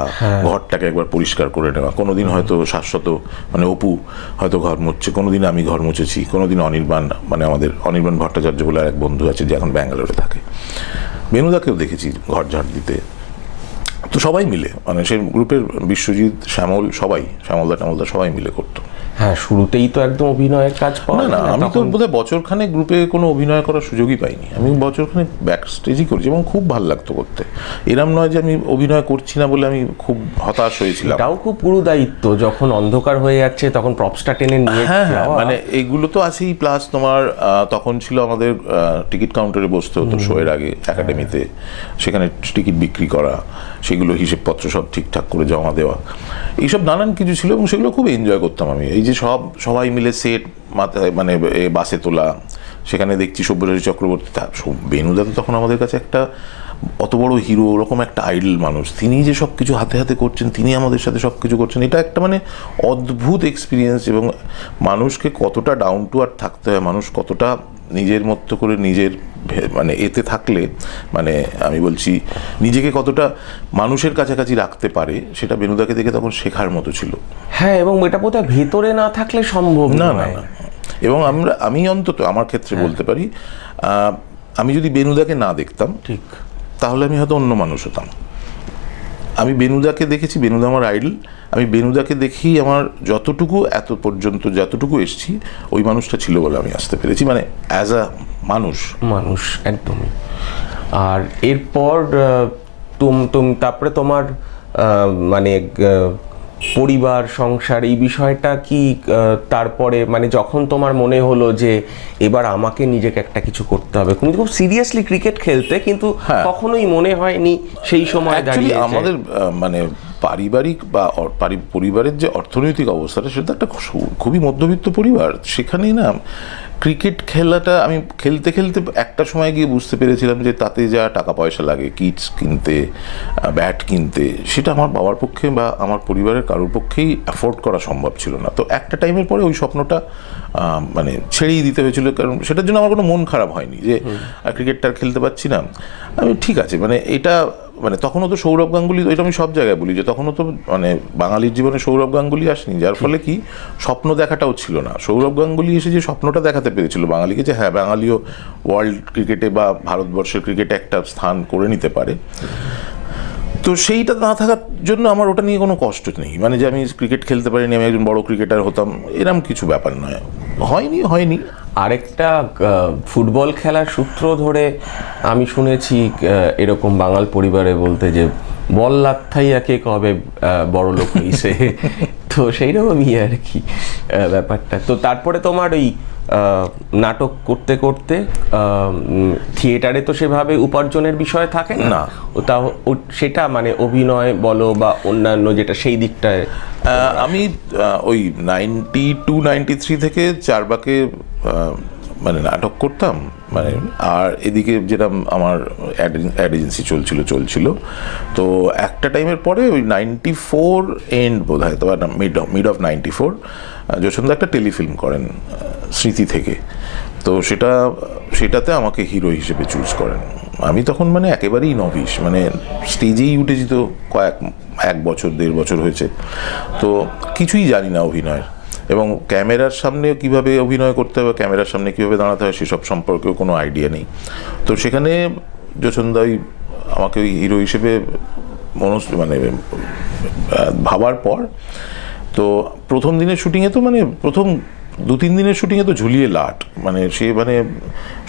ঘরটাকে একবার পরিষ্কার করে নেওয়া। কোনোদিন হয়তো শাশ্বত মানে অপু হয়তো ঘর মুছছে, কোনোদিন আমি ঘর মুছেছি, কোনোদিন অনির্বাণ, মানে আমাদের অনির্বাণ ভট্টাচার্য বলে এক বন্ধু আছে যে এখন ব্যাঙ্গালোরে থাকে, বেনুদাকেও দেখেছি ঘর ঝাড় দিতে। তো সবাই মিলে, মানে সেই গ্রুপের বিশ্বজিৎ, শ্যামলদা সবাই মিলে করতো। হ্যাঁ, শুরুতেই তো একদম অভিনয়ের কাজ পাওয়া না, আমি তো বোধহয় বছরখানে গ্রুপে কোনো অভিনয় করার সুযোগই পাইনি। আমি বছরখানে ব্যাক স্টেজই করেছি এবং খুব ভালো লাগতো করতে। এরম নয় যে আমি অভিনয় করছি না বলে আমি খুব হতাশ হয়েছিলাম। এটাও খুব পুরো দায়িত্ব, যখন অন্ধকার হয়ে যাচ্ছে তখন প্রপসটা টেনে নিয়ে যাওয়া। মানে এইগুলো তো আছেই, প্লাস তোমার তখন ছিল আমাদের টিকিট কাউন্টারে বসতে হতো শোয়ের আগে একাডেমিতে, সেখানে টিকিট বিক্রি করা, সেগুলো হিসেবপত্র সব ঠিকঠাক করে জমা দেওয়া, এইসব নানান কিছু ছিল এবং সেগুলো খুব এনজয় করতাম আমি। এই যে সবাই মিলে সেট মাথায় মানে বাসে তোলা, সেখানে দেখছি সব্যসাচী চক্রবর্তী, বেনুদা তো তখন আমাদের কাছে একটা অত বড় হিরো, ওরকম একটা আইডল মানুষ, তিনি যে সব কিছু হাতে হাতে করছেন, তিনি আমাদের সাথে সব কিছু করছেন, এটা একটা মানে অদ্ভুত এক্সপিরিয়েন্স। এবং মানুষকে কতটা ডাউন টু আর্থ থাকতে হয়, মানুষ কতটা নিজের মতো করে নিজের মানে এতে থাকলে, মানে আমি বলছি নিজেকে কতটা মানুষের কাছাকাছি রাখতে পারে, সেটা বেনুদাকে দেখে তখন শেখার মতো ছিল। হ্যাঁ, এবং এটা বোধহয় ভেতরে না থাকলে সম্ভব না। এবং আমি অন্তত আমার ক্ষেত্রে বলতে পারি, আমি যদি বেনুদাকে না দেখতাম ঠিক, তাহলে আমি হয়তো অন্য মানুষ হতাম। আমি বেনুদাকে দেখেছি, বেনুদা আমার আইডল, আমি বেনুদাকে দেখি আমার এত পর্যন্ত যতটুকু এসেছি ওই মানুষটা ছিল বলে আমি আসতে পেরেছি, মানে অ্যাজ আ মানুষ একদমই। আর এরপর তারপরে তোমার মানে পরিবার সংসার এই বিষয়টা কি তারপরে মানে যখন তোমার মনে হলো যে এবার আমাকে নিজেকে একটা কিছু করতে হবে, তুমি খুব সিরিয়াসলি ক্রিকেট খেলতে, কিন্তু কখনোই মনে হয়নি সেই সময় দাঁড়িয়ে আমাদের মানে পারিবারিক বা পরিবারের যে অর্থনৈতিক অবস্থাটা, সেটা একটা খুবই মধ্যবিত্ত পরিবার। সেখানেই না ক্রিকেট খেলাটা আমি খেলতে একটা সময় গিয়ে বুঝতে পেরেছিলাম যে তাতে যা টাকা পয়সা লাগে, কিটস কিনতে, ব্যাট কিনতে, সেটা আমার বাবার পক্ষে বা আমার পরিবারের কারোর পক্ষেই অ্যাফোর্ড করা সম্ভব ছিল না। তো একটা টাইমের পরে ওই স্বপ্নটা মানে ছেড়েই দিতে হয়েছিল, কারণ সেটার জন্য আমার কোনো মন খারাপ হয়নি যে ক্রিকেটটা খেলতে পারছি না। আমি ঠিক আছে, মানে এটা মানে তখনও তো সৌরভ গাঙ্গুলি, এটা আমি সব জায়গায় বলি যে তখনও তো মানে বাঙালির জীবনে সৌরভ গাঙ্গুলি আসেনি, যার ফলে কি স্বপ্ন দেখাটাও ছিল না। সৌরভ গাঙ্গুলি এসে যে স্বপ্নটা দেখাতে পেরেছিল বাঙালিকে, যে হ্যাঁ বাঙালিও ওয়ার্ল্ড ক্রিকেটে বা ভারতবর্ষের ক্রিকেটে একটা স্থান করে নিতে পারে, তো সেইটা না থাকার জন্য আমার ওটা নিয়ে কোনো কষ্ট নেই। মানে যে আমি ক্রিকেট খেলতে পারিনি, আমি একজন বড় ক্রিকেটার হতাম, এরম কিছু ব্যাপার নয়, হয়নি। আরেকটা ফুটবল খেলার সূত্র ধরে আমি শুনেছি এরকম বাঙাল পরিবারে বলতে যে বল লাথাইয়াকে কবে বড় লোক হইছে, তো সেই রকমই আর কি ব্যাপারটা। তো তারপরে তোমার ওই নাটক করতে করতে থিয়েটারে তো সেভাবে উপার্জনের বিষয় থাকে না, তাও সেটা মানে অভিনয় বলো বা অন্যান্য যেটা সেই দিকটায় আমি ওই 92-93 থেকে চারবাকে মানে নাটক করতাম, মানে আর এদিকে যেটা আমার অ্যাড এজেন্সি চলছিল। তো একটা টাইমের পরে ওই 94 এন্ড বোধ হয়, তো মিড অফ 94 যশোন্দা একটা টেলিফিল্ম করেন স্মৃতি থেকে, তো সেটাতে আমাকে হিরো হিসেবে চুজ করেন। আমি তখন মানে একেবারেই নভিস, মানে স্টেজেই উঠেছি তো এক বছর 1.5 বছর হয়েছে, তো কিছুই জানি না অভিনয়ের, এবং ক্যামেরার সামনে কিভাবে অভিনয় করতে হবে, ক্যামেরার সামনে কিভাবে দাঁড়াতে হয় সেসব সম্পর্কেও কোনো আইডিয়া নেই। তো সেখানে যোচনদাই আমাকে ওই হিরো হিসেবে মানে ভাবার পর, তো প্রথম দিনের শুটিংয়ে তো মানে প্রথম 2-3 দিনের শুটিংয়ে তো ঝুলিয়ে লাট, মানে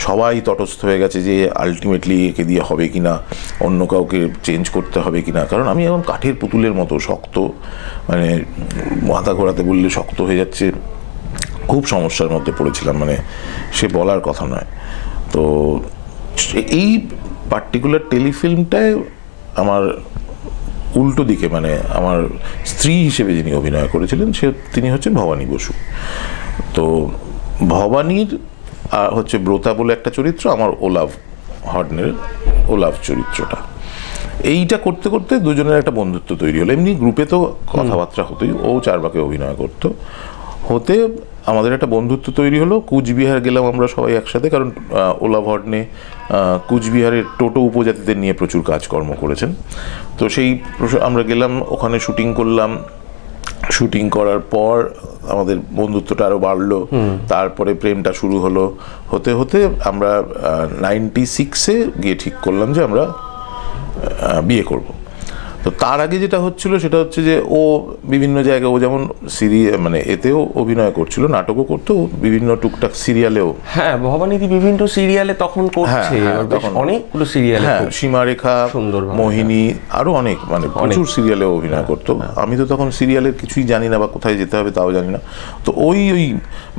সবাই তটস্থ হয়ে গেছে যে আলটিমেটলি একে দিয়ে হবে কিনা, অন্য কাউকে চেঞ্জ করতে হবে কিনা, কারণ আমি এখন কাঠের পুতুলের মতো শক্ত, মানে মাথা ঘোরাতে বললে শক্ত হয়ে যাচ্ছে, খুব সমস্যার মধ্যে পড়েছিলাম, মানে সে বলার কথা নয়। তো এই পার্টিকুলার টেলিফিল্মটায় আমার উল্টো দিকে, মানে আমার স্ত্রী হিসেবে যিনি অভিনয় করেছিলেন তিনি হচ্ছেন ভবানী বসু। তো ভবানীর হচ্ছে ব্রতা বলে একটা চরিত্র, আমার ওলাভ হর্নের ওলাভ চরিত্রটা, এইটা করতে করতে দুজনের একটা বন্ধুত্ব তৈরি হলো। এমনি গ্রুপে তো কথাবার্তা হতোই, ও চারবাকে অভিনয় করতো, হতে আমাদের একটা বন্ধুত্ব তৈরি হলো। কুচবিহার গেলাম আমরা সবাই একসাথে, কারণ ওলাভ হর্নে কুচবিহারের টোটো উপজাতিদের নিয়ে প্রচুর কাজকর্ম করেছেন। তো আমরা গেলাম, ওখানে শুটিং করলাম। শুটিং করার পর আমাদের বন্ধুত্বটা আরও বাড়লো, তারপরে প্রেমটা শুরু হলো। হতে হতে আমরা 96-এ গিয়ে ঠিক করলাম যে আমরা বিয়ে করব। তো তার আগে যেটা হচ্ছিল সেটা হচ্ছে যে ও বিভিন্ন জায়গায়, ও যেমন মানে এতেও অভিনয় করছিল, নাটকও করতো, বিভিন্ন টুকটাক সিরিয়ালেও। হ্যাঁ, ভবানীদি বিভিন্ন সিরিয়ালে তখন করছে, তখন অনেকগুলো সিরিয়ালে, হ্যাঁ, সীমারেখা, মোহিনী, আরো অনেক, মানে প্রচুর সিরিয়ালে অভিনয় করতো। আমি তো তখন সিরিয়ালের কিছুই জানি না, বা কোথায় যেতে হবে তাও জানি না। তো ওই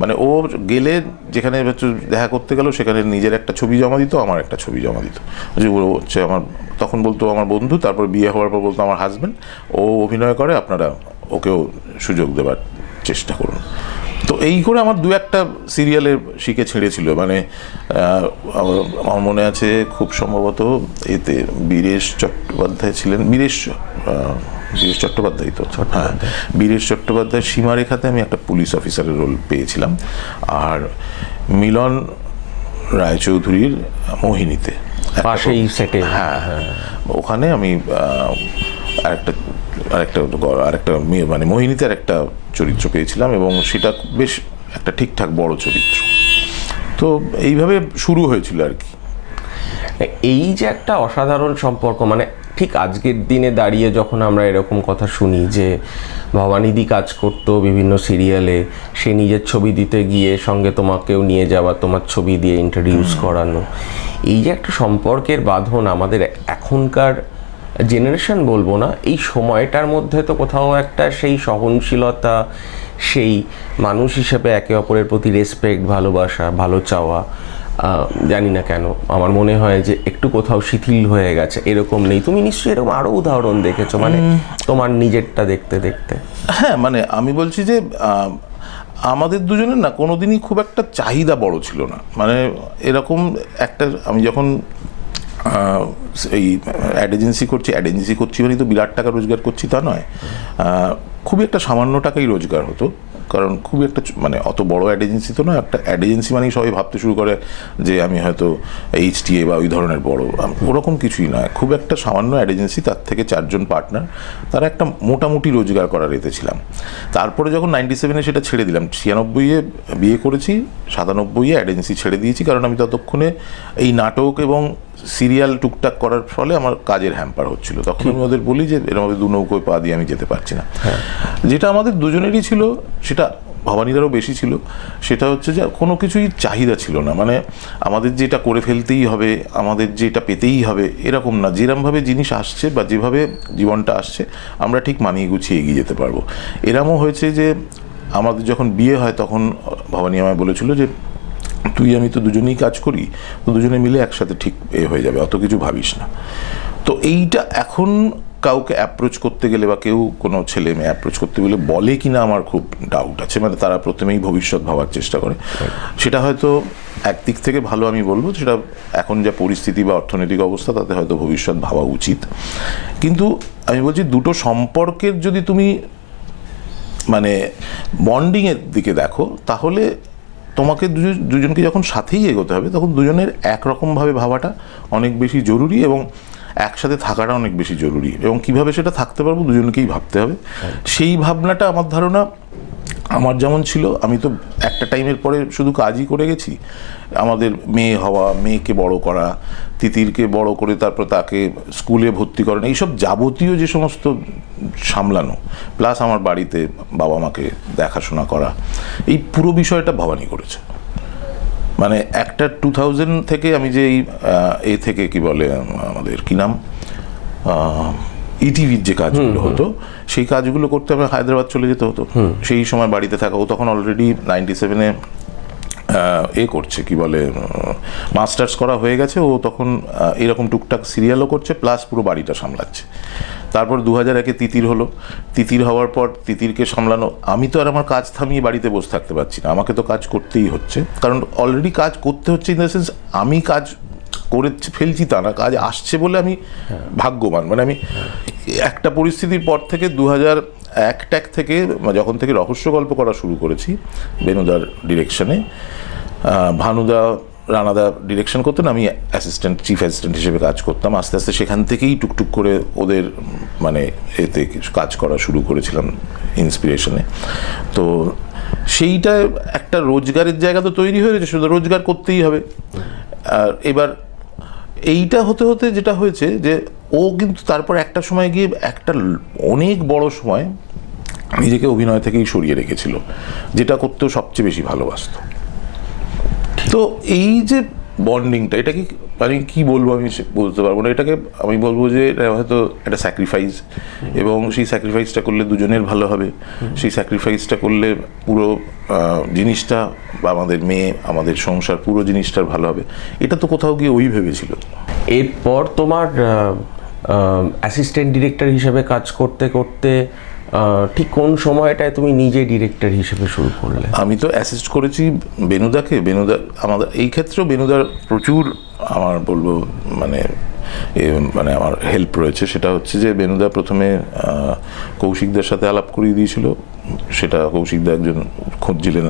মানে ও গেলে যেখানে দেখা করতে গেল, সেখানে নিজের একটা ছবি জমা দিত, আমার একটা ছবি জমা দিত, যে ও হচ্ছে আমার, তখন বলতো আমার বন্ধু, তারপর বিয়ে হওয়ার পর বলতো আমার হাজব্যান্ড, ও অভিনয় করে, আপনারা ওকেও সুযোগ দেওয়ার চেষ্টা করুন। তো এই করে আমার 2-1টা সিরিয়ালের শিখে ছেড়েছিল, মানে আমার মনে আছে খুব সম্ভবত এতে বীরেশ চট্টোপাধ্যায় ছিলেন, বীরেশ চট্টোপাধ্যায়, তো হ্যাঁ, বীরেশ চট্টোপাধ্যায় সীমারেখাতে আমি একটা পুলিশ অফিসারের রোল পেয়েছিলাম, আর মিলন রায়চৌধুরীর মোহিনীতে পাশেই সেটে, হ্যাঁ, ওখানে আমি আরেকটা মানে মোহিনীতে আরেকটা চরিত্র পেয়েছিলাম, এবং সেটা বেশ একটা ঠিকঠাক বড় চরিত্র। তো এইভাবে শুরু হয়েছিল আর কি। এই যে একটা অসাধারণ সম্পর্ক, মানে ঠিক আজকের দিনে দাঁড়িয়ে যখন আমরা এরকম কথা শুনি যে ভবানীদি কাজ করতো বিভিন্ন সিরিয়ালে, সে নিজের ছবি দিতে গিয়ে সঙ্গে তোমাকেও নিয়ে যাওয়া, তোমার ছবি দিয়ে ইন্ট্রোডিউস করানো, এই যে একটা সম্পর্কের বাঁধন আমাদের এখনকার জেনারেশন বলবো না, এই সময়টার মধ্যে তো কোথাও একটা সেই সহনশীলতা, সেই মানুষ হিসেবে একে অপরের প্রতি রেসপেক্ট, ভালোবাসা, ভালো চাওয়া, জানি না কেন আমার মনে হয় যে একটু কোথাও শিথিল হয়ে গেছে, এরকম নেই? তুমি নিশ্চয়ই এরকম আরো উদাহরণ দেখেছো, মানে তোমার নিজেরটা দেখতে দেখতে। হ্যাঁ, মানে আমি বলছি যে আমাদের দুজনের না কোনোদিনই খুব একটা চাহিদা বড় ছিল না, মানে এরকম একটা, আমি যখন এই অ্যাড এজেন্সি করছি মানে তো বিরাট টাকা রোজগার করছি তা নয়, খুবই একটা সামান্য টাকাই রোজগার হতো, কারণ খুবই একটা মানে অত বড় অ্যাড এজেন্সি তো নয়। একটা অ্যাড এজেন্সি মানেই সবাই ভাবতে শুরু করে যে আমি হয়তো HTA বা ওই ধরনের বড়, ওরকম কিছুই নয়, খুব একটা সামান্য অ্যাড এজেন্সি, তার থেকে 4 জন পার্টনার, তারা একটা মোটামুটি রোজগার করার এতে ছিলাম। তারপরে যখন 97-এ সেটা ছেড়ে দিলাম, 96-এ বিয়ে করেছি, 97-এ অ্যাড এজেন্সি ছেড়ে দিয়েছি, কারণ আমি ততক্ষণে এই নাটক এবং সিরিয়াল টুকটাক করার ফলে আমার কাজের হ্যাম্পার হচ্ছিল। তখন আমি ওদের বলি যে এরমভাবে 2 নৌকোয় পা দিয়ে আমি যেতে পারছি না। যেটা আমাদের দুজনেরই ছিল, সেটা ভবানীদারও বেশি ছিল, সেটা হচ্ছে যে কোনো কিছুই চাহিদা ছিল না, মানে আমাদের যেটা করে ফেলতেই হবে, আমাদের যেটা পেতেই হবে, এরকম না। যেরমভাবে জিনিস আসছে বা যেভাবে জীবনটা আসছে, আমরা ঠিক মানিয়ে গুছিয়ে এগিয়ে যেতে পারবো। এরমও হয়েছে যে আমাদের যখন বিয়ে হয় তখন ভবানী আমায় বলেছিল যে তুই আমি তো দুজনেই কাজ করি, তো দুজনে মিলে একসাথে ঠিক হয়ে যাবে, অত কিছু ভাবিস না। তো এইটা এখন কাউকে অ্যাপ্রোচ করতে গেলে বা কেউ কোনো ছেলে মেয়ে অ্যাপ্রোচ করতে গেলে বলে কিনা আমার খুব ডাউট আছে, মানে তারা প্রথমেই ভবিষ্যৎ ভাবার চেষ্টা করে। সেটা হয়তো একদিক থেকে ভালো, আমি বলবো সেটা এখন যা পরিস্থিতি বা অর্থনৈতিক অবস্থা, তাতে হয়তো ভবিষ্যৎ ভাবা উচিত। কিন্তু আমি বলছি দুটো সম্পর্কের যদি তুমি মানে বন্ডিংয়ের দিকে দেখো, তাহলে তোমাকে দুজনকে যখন সাথেই এগোতে হবে তখন দুজনের একরকমভাবে ভাবাটা অনেক বেশি জরুরি, এবং একসাথে থাকাটা অনেক বেশি জরুরি, এবং কিভাবে সেটা থাকতে পারবো দুজনকেই ভাবতে হবে। সেই ভাবনাটা আমার ধারণা আমার যেমন ছিল, আমি তো একটা টাইমের পরে শুধু কাজই করে গেছি। আমাদের মেয়ে হওয়া, মেয়েকে বড় করা, তিতিরকে বড় করে তারপর তাকে স্কুলে ভর্তি করানো, এইসব যাবতীয় যে সমস্ত সামলানো, প্লাস আমার বাড়িতে বাবা মাকে দেখাশোনা করা, এই পুরো বিষয়টা ভবানী করেছে। মানে একটা 2000 থেকে আমি যে এই এ থেকে কি বলে আমাদের কি নাম ইটিভির যে কাজগুলো হতো, সেই কাজগুলো করতে আমার হায়দ্রাবাদ চলে যেতে হতো। সেই সময় বাড়িতে থাকা, ও তখন অলরেডি 97-এ করছে কি বলে মাস্টার্স করা হয়ে গেছে, ও তখন এরকম টুকটাক সিরিয়ালও করছে, প্লাস পুরো বাড়িটা সামলাচ্ছে। তারপর 2001-এ তিতির হলো। তিতির হওয়ার পর তিতিরকে সামলানো, আমি তো আর আমার কাজ থামিয়ে বাড়িতে বসে থাকতে পারছি না, আমাকে তো কাজ করতেই হচ্ছে, কারণ অলরেডি কাজ করতে হচ্ছে। ইন দ্য সেন্স আমি কাজ করে ফেলছি তা না, কাজ আসছে বলে আমি ভাগ্যবান। মানে আমি একটা পরিস্থিতির পর থেকে 2001 থেকে যখন থেকে রহস্য গল্প করা শুরু করেছি বেনুদার ডিরেকশনে, ভানুদা রানাদা ডিরেকশন করতেন, আমি চিফ অ্যাসিস্ট্যান্ট হিসেবে কাজ করতাম। আস্তে আস্তে সেখান থেকেই টুকটুক করে ওদের মানে এতে কাজ করা শুরু করেছিলাম ইন্সপিরেশনে। তো সেইটা একটা রোজগারের জায়গা তো তৈরি হয়ে গেছে, শুধু রোজগার করতেই হবে। আর এবার এইটা হতে হতে যেটা হয়েছে যে ও কিন্তু তারপর একটা সময় গিয়ে একটা অনেক বড় সময় নিজেকে অভিনয় থেকেই সরিয়ে রেখেছিল, যেটা করতেও সবচেয়ে বেশি ভালোবাসতো। তো এই যে বন্ডিংটা, এটা কি মানে কি বলবো আমি বলতে পারবো না, এটাকে আমি বলবো যে এটা হয়তো একটা স্যাক্রিফাইস, এবং সেই স্যাক্রিফাইসটা করলে দুজনের ভালো হবে। সেই স্যাক্রিফাইসটা করলে পুরো জিনিসটা বা আমাদের মেয়ে, আমাদের সংসার, পুরো জিনিসটার ভালো হবে। এটা তো কোথাও গিয়ে ওই ভেবেছিল। এরপর তোমার অ্যাসিস্ট্যান্ট ডিরেক্টর হিসেবে কাজ করতে করতে ঠিক কোন সময়টায় তুমি নিজে ডিরেক্টর হিসেবে শুরু করলে? আমি তো অ্যাসিস্ট করেছি বেনুদাকে। বেনুদা আমাদের এই ক্ষেত্রেও বেনুদার প্রচুর আমার বলবো মানে মানে আমার হেল্প রয়েছে। সেটা হচ্ছে যে বেনুদা প্রথমে কৌশিকদের সাথে আলাপ করিয়ে দিয়েছিল। সেটা কৌশিকদা একজন খুঁজছিলেন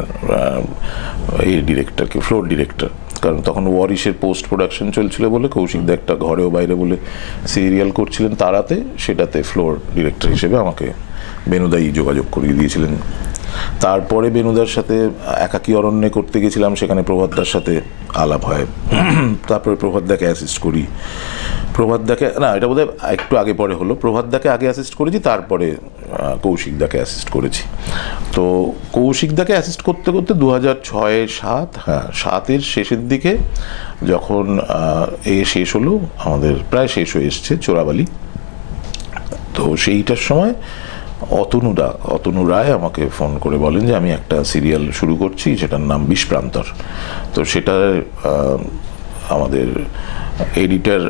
এই ডিরেক্টরকে, ফ্লোর ডিরেক্টর, কারণ তখন ওয়ারিশের পোস্ট প্রোডাকশন চলছিল বলে কৌশিকদা একটা ঘরেও বাইরে বলে সিরিয়াল করছিলেন তারাতে, সেটাতে ফ্লোর ডিরেক্টর হিসেবে আমাকে বেনুদাই যোগাযোগ করিয়ে দিয়েছিলেন। তারপরে বেনুদার সাথে একাকী অরণ্যে করতে গেছিলাম, সেখানে প্রভাতদার সাথে আলাপ হয়। তারপরে প্রভাতদাকে অ্যাসিস্ট করি। প্রভাতদাকে না, এটা বোধহয় একটু আগে পরে হলো। প্রভাতদাকে আগে অ্যাসিস্ট করেছি, তারপরে কৌশিকদাকে অ্যাসিস্ট করেছি। তো কৌশিকদাকে অ্যাসিস্ট করতে করতে 2006-07, হ্যাঁ 7-এর শেষের দিকে যখন শেষ হলো, আমাদের প্রায় শেষ হয়ে এসছে চোরাবালি, তো সেইটার সময় অতনু রায় আমাকে ফোন করে বলেন যে আমি একটা সিরিয়াল শুরু করছি, সেটার নাম বিষপ্রান্তর। তো সেটা আমাদের এডিটর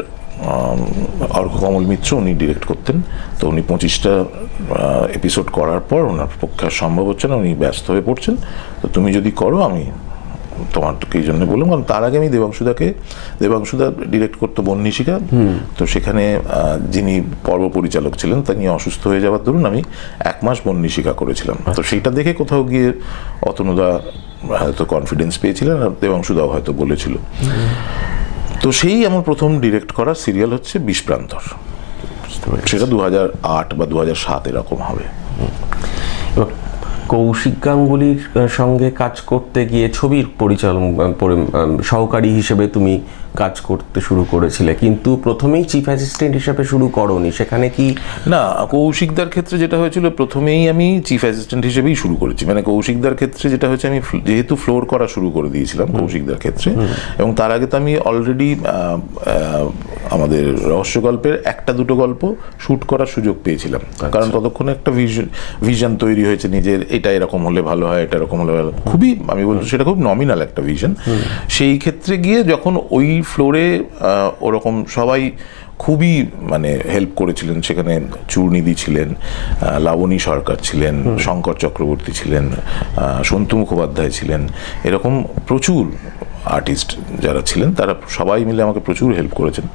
অর্ঘ্যকমল মিত্র উনি ডিরেক্ট করতেন। তো উনি 25টা এপিসোড করার পর ওনার পক্ষে সম্ভব হচ্ছে না, উনি ব্যস্ত হয়ে পড়ছেন, তো তুমি যদি করো আমি তোমারকে এই জন্য বললাম। কারণ তার আগে আমি দেবাংশুদা ডিরেক্ট করতো বন্নিশিকা, তো সেখানে যিনি পর্ব পরিচালক ছিলেন তিনি অসুস্থ হয়ে যাওয়ার দরুন আমি 1 মাস বন্নিশিকা করেছিলাম। তো সেইটা দেখে কোথাও গিয়ে অতনুদা হয়তো কনফিডেন্স পেয়েছিলেন, আর দেবাংশুদাও হয়তো বলেছিল। তো সেই আমার প্রথম ডিরেক্ট করা সিরিয়াল হচ্ছে বিষপ্রান্তর। সেটা 2008 বা 2007 এরকম হবে। কৌশিক গাঙ্গুলির সঙ্গে কাজ করতে গিয়ে ছবির সহকারী হিসেবে তুমি কাজ করতে শুরু করেছিলে, কিন্তু প্রথমেই চিফ অ্যাসিস্ট্যান্ট হিসেবে শুরু করোনি, সেখানে কি? না, কৌশিকদার ক্ষেত্রে যেটা হয়েছিল, প্রথমেই আমি চিফ অ্যাসিস্ট্যান্ট হিসেবেই শুরু করেছি। মানে কৌশিকদার ক্ষেত্রে যেটা হয়েছে, আমি যেহেতু ফ্লোর করা শুরু করে দিয়েছিলাম কৌশিকদার ক্ষেত্রে, এবং তার আগে তো আমি অলরেডি আমাদের রহস্য গল্পের 1-2 গল্প শ্যুট করার সুযোগ পেয়েছিলাম। কারণ ততক্ষণে একটা ভিশন তৈরি হয়েছে নিজের, এটা এরকম হলে ভালো হয়, এটা এরকম হলে ভালো, খুবই আমি বলছি সেটা খুব নমিনাল একটা ভিশন। সেই ক্ষেত্রে গিয়ে যখন ওই ফ্লোরে ওরকম সবাই খুবই মানে হেল্প করেছিলেন, সেখানে চূর্ণিদি ছিলেন, লাবণী সরকার ছিলেন, শঙ্কর চক্রবর্তী ছিলেন, সন্তু মুখোপাধ্যায় ছিলেন, এরকম প্রচুর আর্টিস্ট যারা ছিলেন তারা সবাই মিলে আমাকে প্রচুর হেল্প করেছেন।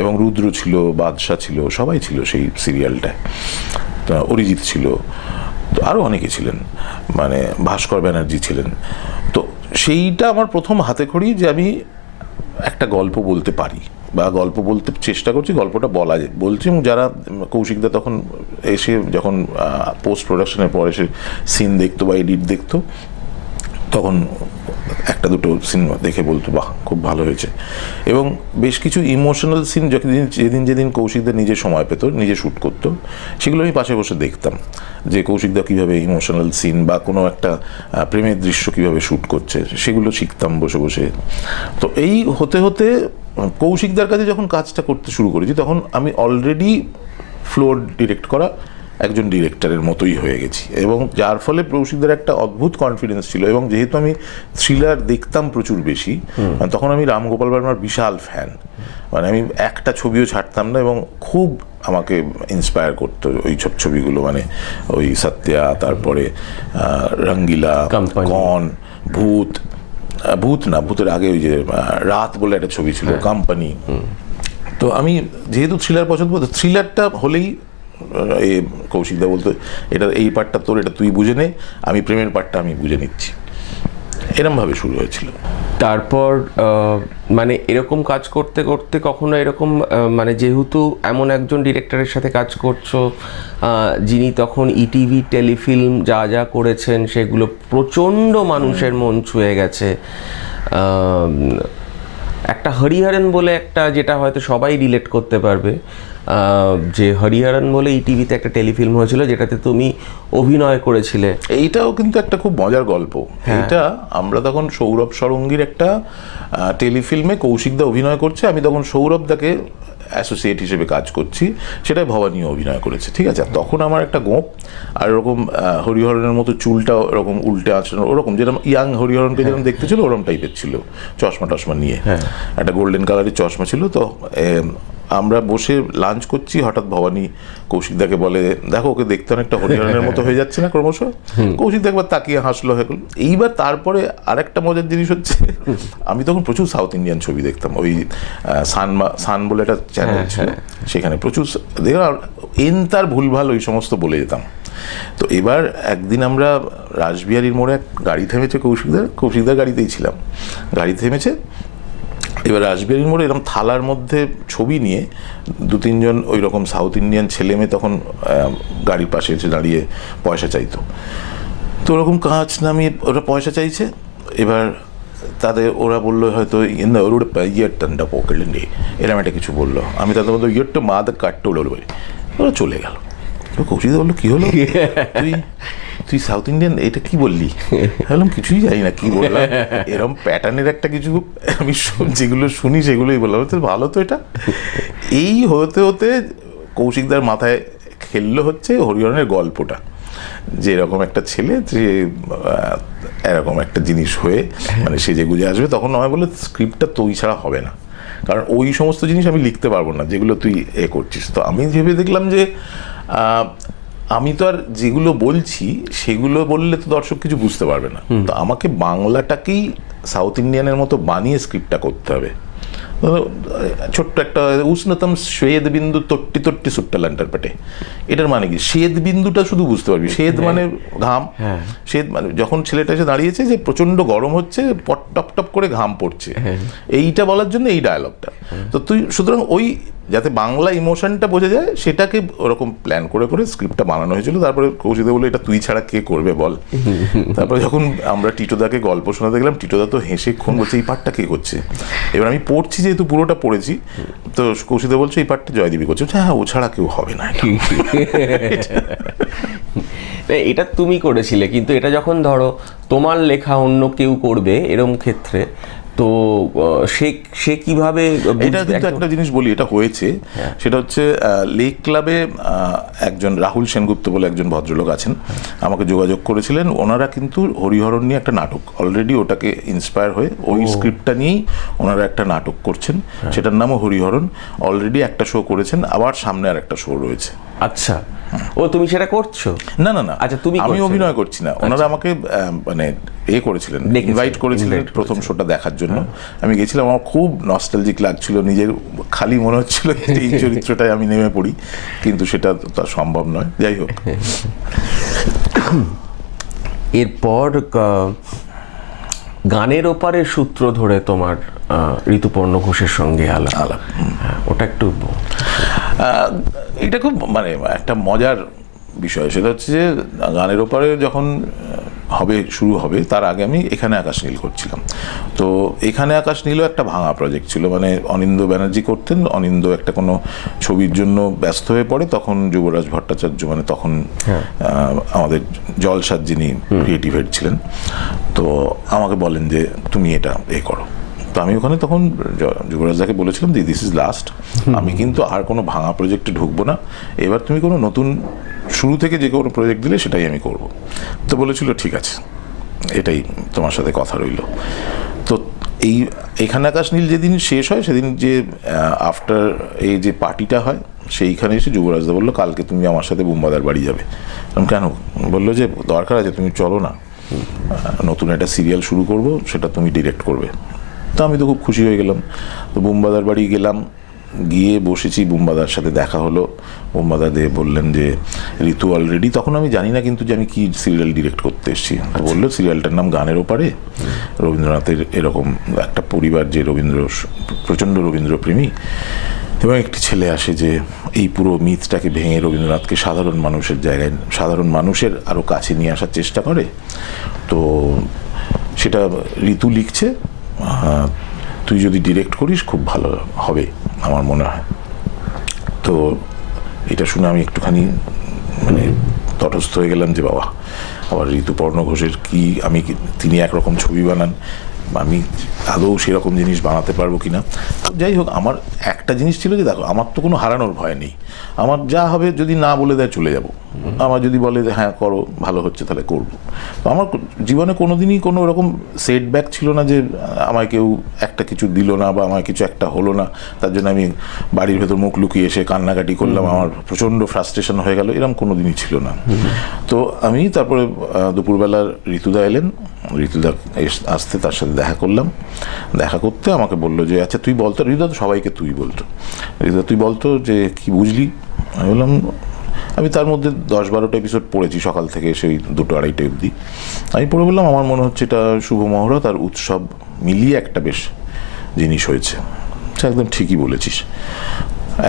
এবং রুদ্র ছিল, বাদশা ছিল, সবাই ছিল সেই সিরিয়ালটায়, অরিজিৎ ছিল, তো আরও অনেকে ছিলেন, মানে ভাস্কর ব্যানার্জি ছিলেন। তো সেইটা আমার প্রথম হাতে খড়ি যে আমি একটা গল্প বলতে পারি বা গল্প বলতে চেষ্টা করছি, গল্পটা বলা যায় বলছি। এবং যারা কৌশিকদা তখন এসে যখন পোস্ট প্রোডাকশনের পর এসে সিন দেখতো বা এডিট দেখতো, তখন একটা দুটো সিন দেখে বলতো বাহ খুব ভালো হয়েছে। এবং বেশ কিছু ইমোশনাল সিন যেদিন যেদিন কৌশিকদা নিজে সময় পেত, নিজে শ্যুট করতো, সেগুলো আমি পাশে বসে দেখতাম যে কৌশিকদা কীভাবে ইমোশনাল সিন বা কোনো একটা প্রেমের দৃশ্য কীভাবে শ্যুট করছে, সেগুলো শিখতাম বসে বসে। তো এই হতে হতে কৌশিকদার কাছে যখন কাজটা করতে শুরু করেছি, তখন আমি অলরেডি ফ্লোর ডিরেক্ট করা একজন ডিরেক্টরের মতোই হয়ে গেছি। এবং যার ফলে কৌশিকদার একটা অদ্ভুত কনফিডেন্স ছিল। এবং যেহেতু আমি থ্রিলার দেখতাম প্রচুর বেশি, তখন আমি রাম গোপাল বর্মার বিশাল ফ্যান। মানে আমি একটা ছবিও ছাড়তাম না এবং খুব আমাকে ইন্সপায়ার করতো ওই সব ছবিগুলো। মানে ওই সত্যা, তারপরে রঙ্গিলা, কন, ভূত না, ভূতের আগে ওই যে রাত বলে একটা ছবি ছিল, কোম্পানি। তো আমি যেহেতু থ্রিলার পছন্দ করতো, থ্রিলারটা হলেই কৌশিকদা বলতো এটা এই পার্টটা তোর, এটা তুই বুঝে নে, আমি প্রেমের পার্টটা আমি বুঝে নিচ্ছি। এরমভাবে শুরু হয়েছিল। তারপর মানে এরকম কাজ করতে করতে কখনো এরকম মানে যেহেতু এমন একজন ডিরেক্টরের সাথে কাজ করছো যিনি তখন ইটিভি টেলিফিল্ম যা যা করেছেন সেগুলো প্রচণ্ড মানুষের মন ছুঁয়ে গেছে। একটা হরিহরন বলে একটা, যেটা হয়তো সবাই রিলেট করতে পারবে, যে হরিহরন বলে ইটিভিতে একটা টেলিফিল্ম হয়েছিল যেটাতে তুমি অভিনয় করেছিলে। এইটাও কিন্তু একটা খুব মজার গল্প। এটা আমরা তখন সৌরভ সরঙ্গীর একটা টেলিফিল্মে কৌশিকদা অভিনয় করছে, আমি তখন সৌরভদাকে অ্যাসোসিয়েট হিসেবে কাজ করছি, সেটাই ভবানীও অভিনয় করেছে, ঠিক আছে। তখন আমার একটা গোঁপ আর এরকম হরিহরনের মতো চুলটা ওরকম উল্টে আঁচড়ানো, ওরকম যেরকম ইয়াং হরিহরনকে যেরকম দেখতে ছিল ওরকম টাইপের ছিল, চশমা টশমা নিয়ে, একটা গোল্ডেন কালারের চশমা ছিল। তো আমরা বসে লাঞ্চ করছি, হঠাৎ ভবানী কৌশিকদাকে বলে দেখো ওকে দেখতে অনেকটা হরিহরনের মতো হয়ে যাচ্ছে না ক্রমশ। কৌশিকদা একবার তাকিয়ে হাসলো। এইবার তারপরে আরেকটা মজার জিনিস হচ্ছে, আমি তখন প্রচুর সাউথ ইন্ডিয়ান ছবি দেখতাম, ওই সান বলে একটা চ্যানেল ছিল, সেখানে প্রচুর দেখলাম তার ভুলভাল ওই সমস্ত বলে যেতাম। তো এবার একদিন আমরা রাসবিহারীর মোড়ে গাড়ি থেমেছে, কৌশিকদার গাড়িতেই ছিলাম, গাড়ি থেমেছে। এবার রাসবিহারীর মোড়ে এরকম থালার মধ্যে ছবি নিয়ে দু তিনজন ওই রকম সাউথ ইন্ডিয়ান ছেলে মেয়ে তখন গাড়ির পাশে এসে দাঁড়িয়ে পয়সা চাইতো। তো ওরকম কাঁচ নামিয়ে ওরা পয়সা চাইছে। এবার তাদের ওরা বললো হয়তো ওর ইয়ের টান্ডা পকেটে নেই, এরম একটা কিছু বললো। আমি তাদের বলতো ইয়েরটা মা দা কাটতে ওরা বলে, ওরা চলে গেল। কৌশিক বললো কি হলো, তুই সাউথ ইন্ডিয়ান এটা কি বললি? বললাম কিছুই জানি না কি বললাম, এরকম প্যাটার্নের একটা কিছু আমি যেগুলো শুনি সেগুলোই বললাম। ভালো তো এটা। এই হতে হতে কৌশিকদার মাথায় খেললো হচ্ছে হরিহরনের গল্পটা, যে এরকম একটা ছেলে যে এরকম একটা জিনিস হয়ে মানে সেজে গুজে আসবে। তখন আমায় বলে স্ক্রিপ্টটা তুই ছাড়া হবে না, কারণ ওই সমস্ত জিনিস আমি লিখতে পারবো না যেগুলো তুই করছিস। তো আমি ভেবে দেখলাম যে আমি তো আর যেগুলো বলছি সেগুলো বললে তো দর্শক কিছু বুঝতে পারবে না, তো আমাকে বাংলাটাকেই সাউথ ইন্ডিয়ানের মতো বানিয়ে স্ক্রিপ্টটা করতে হবে। ছোট্ট একটা উষ্ণতম শ্বেদ বিন্দু তট্টি তট্টি সুট্টালান্টার পেটে, এটার মানে কি? শ্বেদ বিন্দুটা শুধু বুঝতে পারবি, শ্বেদ মানে ঘাম, শ্বেদ মানে যখন ছেলেটা এসে দাঁড়িয়েছে যে প্রচন্ড গরম হচ্ছে, পট টপ টপ করে ঘাম পড়ছে, এইটা বলার জন্য এই ডায়ালগটা। তো তুই সুতরাং ওই যাতে বাংলা ইমোশনটা বোঝা যায় সেটাকে ওরকম প্ল্যান করে করে স্ক্রিপ্টটা বানানো হয়েছিল। তারপরে কৌশিকদা বললো এটা তুই ছাড়া কে করবে বল। তারপরে যখন আমরা টিটোদাকে গল্প শোনাতে গেলাম, টিটোদা তো হেসে খুন বলছে এই পার্টটা কে করছে। এবার আমি পড়ছি, যেহেতু পুরোটা পড়েছি, তো কৌশিকদা বলছে এই পার্টটা জয়দেবী করছে। হ্যাঁ, ও ছাড়া কেউ হবে না। এটা তুমি করেছিলে, কিন্তু এটা যখন ধরো তোমার লেখা অন্য কেউ করবে এরম ক্ষেত্রে, তো সে কিভাবে? এটা কিন্তু একটা জিনিস বলি, এটা হয়েছে, সেটা হচ্ছে লেক ক্লাবে একজন রাহুল সেনগুপ্ত বলে একজন ভদ্রলোক আছেন, আমাকে যোগাযোগ করেছিলেন। ওনারা কিন্তু হরিহরন নিয়ে একটা নাটক অলরেডি ওটাকে ইন্সপায়ার হয়ে ওই স্ক্রিপ্টটা নিয়েই ওনারা একটা নাটক করছেন, সেটার নামও হরিহরন। অলরেডি একটা শো করেছেন, আবার সামনে আর একটা শো রয়েছে। আচ্ছা, ও তুমি সেটা করছো? না না না, আচ্ছা, তুমি আমি অভিনয় করছি না, ওনারা আমাকে মানে করেছিলেন, ইনভাইট করেছিলেন প্রথম শোটা দেখার জন্য। আমি গেছিলাম, আমার খুব নস্টালজিক লাগছিল, নিজের খালি মনে হচ্ছিল এই চরিত্রটায় আমি নেমে পড়ি, কিন্তু সেটা তো সম্ভব নয়। যাই হোক, এরপর গানের ওপারের সূত্র ধরে তোমার ঋতুপর্ণ ঘোষের সঙ্গে আলাপ আলাপ হ্যাঁ, ওটা একটু এটা খুব মানে একটা মজার বিষয়। সেটা হচ্ছে যে গানের ওপারে যখন শুরু হবে তার আগে আমি এখানে আকাশ নীল করছিলাম। তো এখানে আকাশ নীলও একটা ভাঙা প্রজেক্ট ছিল, মানে অনিন্দ্য ব্যানার্জি করতেন, অনিন্দ্য একটা কোনো ছবির জন্য ব্যস্ত হয়ে পড়ে, তখন যুবরাজ ভট্টাচার্য মানে তখন আমাদের জলসার যিনি ক্রিয়েটিভ হেড ছিলেন, তো আমাকে বলেন যে তুমি এটা করো। তো আমি ওখানে তখন যুবরাজদাকে বলেছিলাম যে দিস ইজ লাস্ট, আমি কিন্তু আর কোনো ভাঙা প্রজেক্টে ঢুকবো না, এবার তুমি কোনো নতুন শুরু থেকে যে কোনো প্রজেক্ট দিলে সেটাই আমি করব। তো বলেছিল ঠিক আছে, এটাই তোমার সাথে কথা রইল। তো এখানে আকাশ নীল যেদিন শেষ হয় সেদিন যে আফটার এই যে পার্টিটা হয় সেইখানে এসে যুবরাজদা বললো কালকে তুমি আমার সাথে বুম্বাদার বাড়ি যাবে। কেন? বললো যে দরকার আছে, তুমি চলো না, নতুন একটা সিরিয়াল শুরু করব, সেটা তুমি ডিরেক্ট করবে। তো আমি তো খুব খুশি হয়ে গেলাম। তো বুম্বাদার বাড়ি গেলাম, গিয়ে বসেছি, বুম্বাদার সাথে দেখা হলো। বুম্বাদা দিয়ে বললেন যে ঋতু অলরেডি, তখন আমি জানি না কিন্তু যে আমি কি সিরিয়াল ডিরেক্ট করতে এসেছি। তো বললো সিরিয়ালটার নাম গানের ওপারে, রবীন্দ্রনাথের এরকম একটা পরিবার যে প্রচণ্ড রবীন্দ্রপ্রেমী, এবং একটি ছেলে আসে যে এই পুরো মিথটাকে ভেঙে রবীন্দ্রনাথকে সাধারণ মানুষের জায়গায়, সাধারণ মানুষের আরও কাছে নিয়ে আসার চেষ্টা করে। তো সেটা ঋতু লিখছে, তুই যদি ডিরেক্ট করিস খুব ভালো হবে আমার মনে হয়। তো এটা শুনে আমি একটুখানি মানে তটস্থ হয়ে গেলাম যে বাবা, আবার ঋতুপর্ণ ঘোষের কি তিনি একরকম ছবি বানান, আমি আদৌ সেরকম জিনিস বানাতে পারবো কি না। যাই হোক, আমার একটা জিনিস ছিল যে দেখো আমার তো কোনো হারানোর ভয় নেই, আমার যা হবে যদি না বলে দেয় চলে যাব, আমার যদি বলে যে হ্যাঁ করো ভালো হচ্ছে তাহলে করবো। তো আমার জীবনে কোনো দিনই কোনো এরকম সেটব্যাক ছিল না যে আমায় কেউ একটা কিছু দিল না বা আমার কিছু একটা হলো না, তার জন্য আমি বাড়ির ভেতর মুখ লুকিয়ে এসে কান্নাকাটি করলাম, আমার প্রচণ্ড ফ্রাস্ট্রেশন হয়ে গেল, এরকম কোনো দিনই ছিল না। তো আমি তারপরে দুপুরবেলার ঋতুদা এলেন, ঋতুদা আসতে তার সাথে দেখা করলাম। দেখা করতে আমাকে বললো যে আচ্ছা তুই বলতো, ঋতুদা তো সবাইকে তুই বলতো, ঋতুদা তুই বলতো যে কি বুঝলি। আমি বললাম আমি তার মধ্যে 10-12টা এপিসোড পড়েছি সকাল থেকে সেই 2-2:30 অবধি। আমি পড়ে বললাম আমার মনে হচ্ছে এটা শুভ মহরত আর উৎসব মিলিয়ে একটা বেশ জিনিস হয়েছে। আচ্ছা একদম ঠিকই বলেছিস,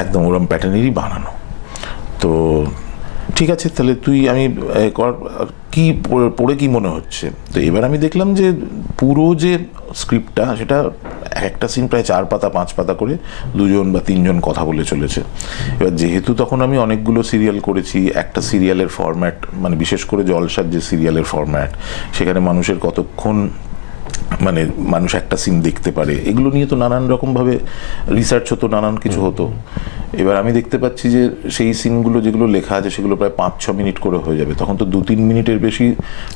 একদম ওরম প্যাটার্নেরই বানানো। তো ঠিক আছে তাহলে তুই আমি কি পড়ে কি মনে হচ্ছে। তো এবার আমি দেখলাম যে পুরো যে স্ক্রিপ্টটা সেটা একটা সিন প্রায় 4 পাতা 5 পাতা করে 2 বা 3 কথা বলে চলেছে। এবার যেহেতু তখন আমি অনেকগুলো সিরিয়াল করেছি, একটা সিরিয়ালের ফরম্যাট মানে বিশেষ করে জলসার যে সিরিয়ালের ফরম্যাট, সেখানে মানুষের কতক্ষণ মানে মানুষ একটা সিন দেখতে পারে, এগুলো নিয়ে তো নানান রকমভাবে রিসার্চ হতো, নানান কিছু হতো। এবার আমি দেখতে পাচ্ছি যে সেই সিনগুলো যেগুলো লেখা আছে সেগুলো প্রায় 5-6 মিনিট করে হয়ে যাবে, তখন তো 2-3 মিনিটের বেশি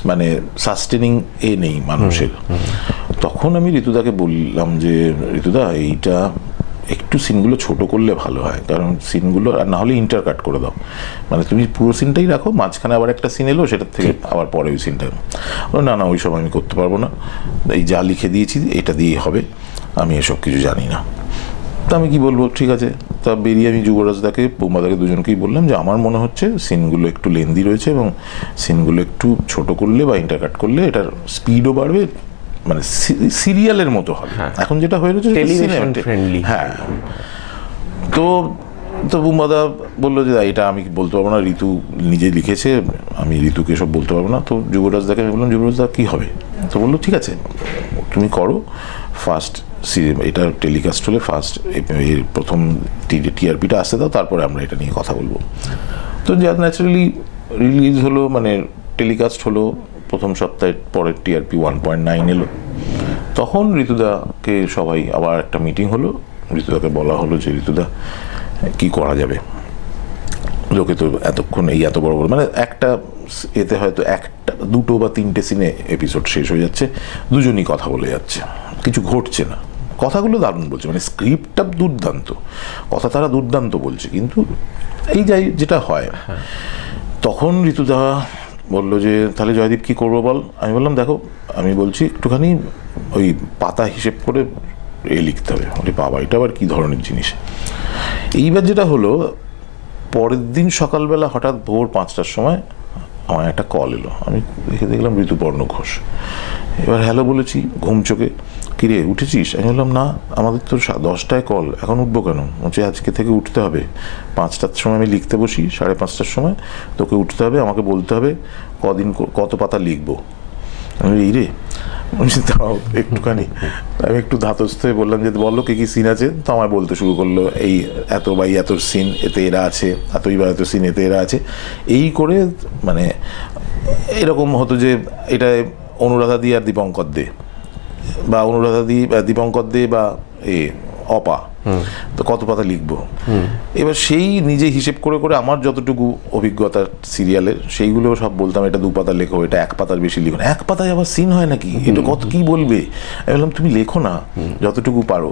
মানে সাস্টেনিং নেই মানুষের। তখন আমি ঋতুদাকে বললাম যে ঋতুদা এইটা একটু সিনগুলো ছোট করলে ভালো হয়, কারণ সিনগুলো আর না হলে ইন্টারকাট করে দাও, মানে তুমি পুরো সিনটাই রাখো, মাঝখানে আবার একটা সিন এলো সেটার থেকে আবার পরে ওই সিনটা। না না ওই সব আমি করতে পারবো না, এই যা লিখে দিয়েছি এটা দিয়েই হবে, আমি এসব কিছু জানি না। তা আমি কি বলবো, ঠিক আছে। তা বেরিয়ে আমি যুবরাজদাকে বোম্বাদাকে দুজনকেই বললাম যে আমার মনে হচ্ছে সিনগুলো একটু লেন্দি রয়েছে এবং সিনগুলো একটু ছোট করলে বা ইন্টারকাট করলে এটার স্পিডও বাড়বে, মানে সিরিয়ালের মতো হবে। এখন যেটা হয়ে রয়েছে টেলিভিশন ফ্রেন্ডলি। হ্যাঁ। তো বুম্বাদা বললো যে এটা আমি বলতে পারবো না, ঋতু নিজে লিখেছে, আমি ঋতুকে সব বলতে পারবো না। তো যুবরাজদাকে আমি বললাম যুবরাজদা কী হবে। তো বললো ঠিক আছে তুমি করো, ফার্স্ট এটা টেলিকাস্ট হলে ফার্স্ট এর প্রথম টিআরপিটা আসতে দাও, তারপরে আমরা এটা নিয়ে কথা বলবো। তো যা ন্যাচারালি রিলিজ হলো, মানে টেলিকাস্ট হলো, প্রথম সপ্তাহের পরের টিআরপি 1.9 এলো। তখন ঋতুদাকে সবাই আবার একটা মিটিং হলো, ঋতুদাকে বলা হলো যে ঋতুদা কি করা যাবে, লোকে তো এতক্ষণ এই এত বড় বড় মানে একটা এতে হয়তো 1-2 বা 3টে সিনে এপিসোড শেষ হয়ে যাচ্ছে, দুজনই কথা বলে যাচ্ছে, কিছু ঘটছে না। কথাগুলো দারুণ বলছে, মানে স্ক্রিপ্টটা দুর্দান্ত, কথা তারা দুর্দান্ত বলছে, কিন্তু এই যেটা হয়। তখন ঋতুদা বললো যে তাহলে জয়দীপ কী করবো বল। আমি বললাম দেখো আমি বলছি একটুখানি ওই পাতা হিসেব করে লিখতে হবে। বলি বাবা এটা আবার কী ধরনের জিনিস। এইবার যেটা হলো, পরের দিন সকালবেলা হঠাৎ ভোর 5টার সময় আমার একটা কল এলো, আমি দেখলাম ঋতুপর্ণ ঘোষ। এবার হ্যালো বলেছি ঘুম চোখে, কিরে উঠেছিস? আমি বললাম না, আমাদের তো 10টায় কল, এখন উঠবো কেন? বলছে আজকে থেকে উঠতে হবে, 5টার সময় আমি লিখতে বসি, 5:30টার সময় তোকে উঠতে হবে, আমাকে বলতে হবে কত পাতা লিখবো। আমি এই রে, দাঁড়াও একটুখানি। আমি একটু ধাতস্থ হয়ে বললাম যে বললো কি কি সিন আছে, তো আমার বলতে শুরু করলো এই এত বাই এত সিন এতে এরা আছে, এতই বা এত সিন এতে এরা আছে, এই করে মানে এরকম হতো যে এটা অনুরাধা দি আর দীপঙ্কর দে, বা অনুরাধা দি দীপঙ্কর দে বা অপা, তো কত পাতা লিখবো। এবার সেই নিজে হিসেব করে করে আমার যতটুকু অভিজ্ঞতা সিরিয়ালের সেইগুলো সব বলতাম, এটা 2 পাতা লেখো, এটা 1 পাতার বেশি লিখো না। 1 পাতায় আবার সিন হয় নাকি, এটা কত কি বলবে? আমি বললাম তুমি লেখো না যতটুকু পারো।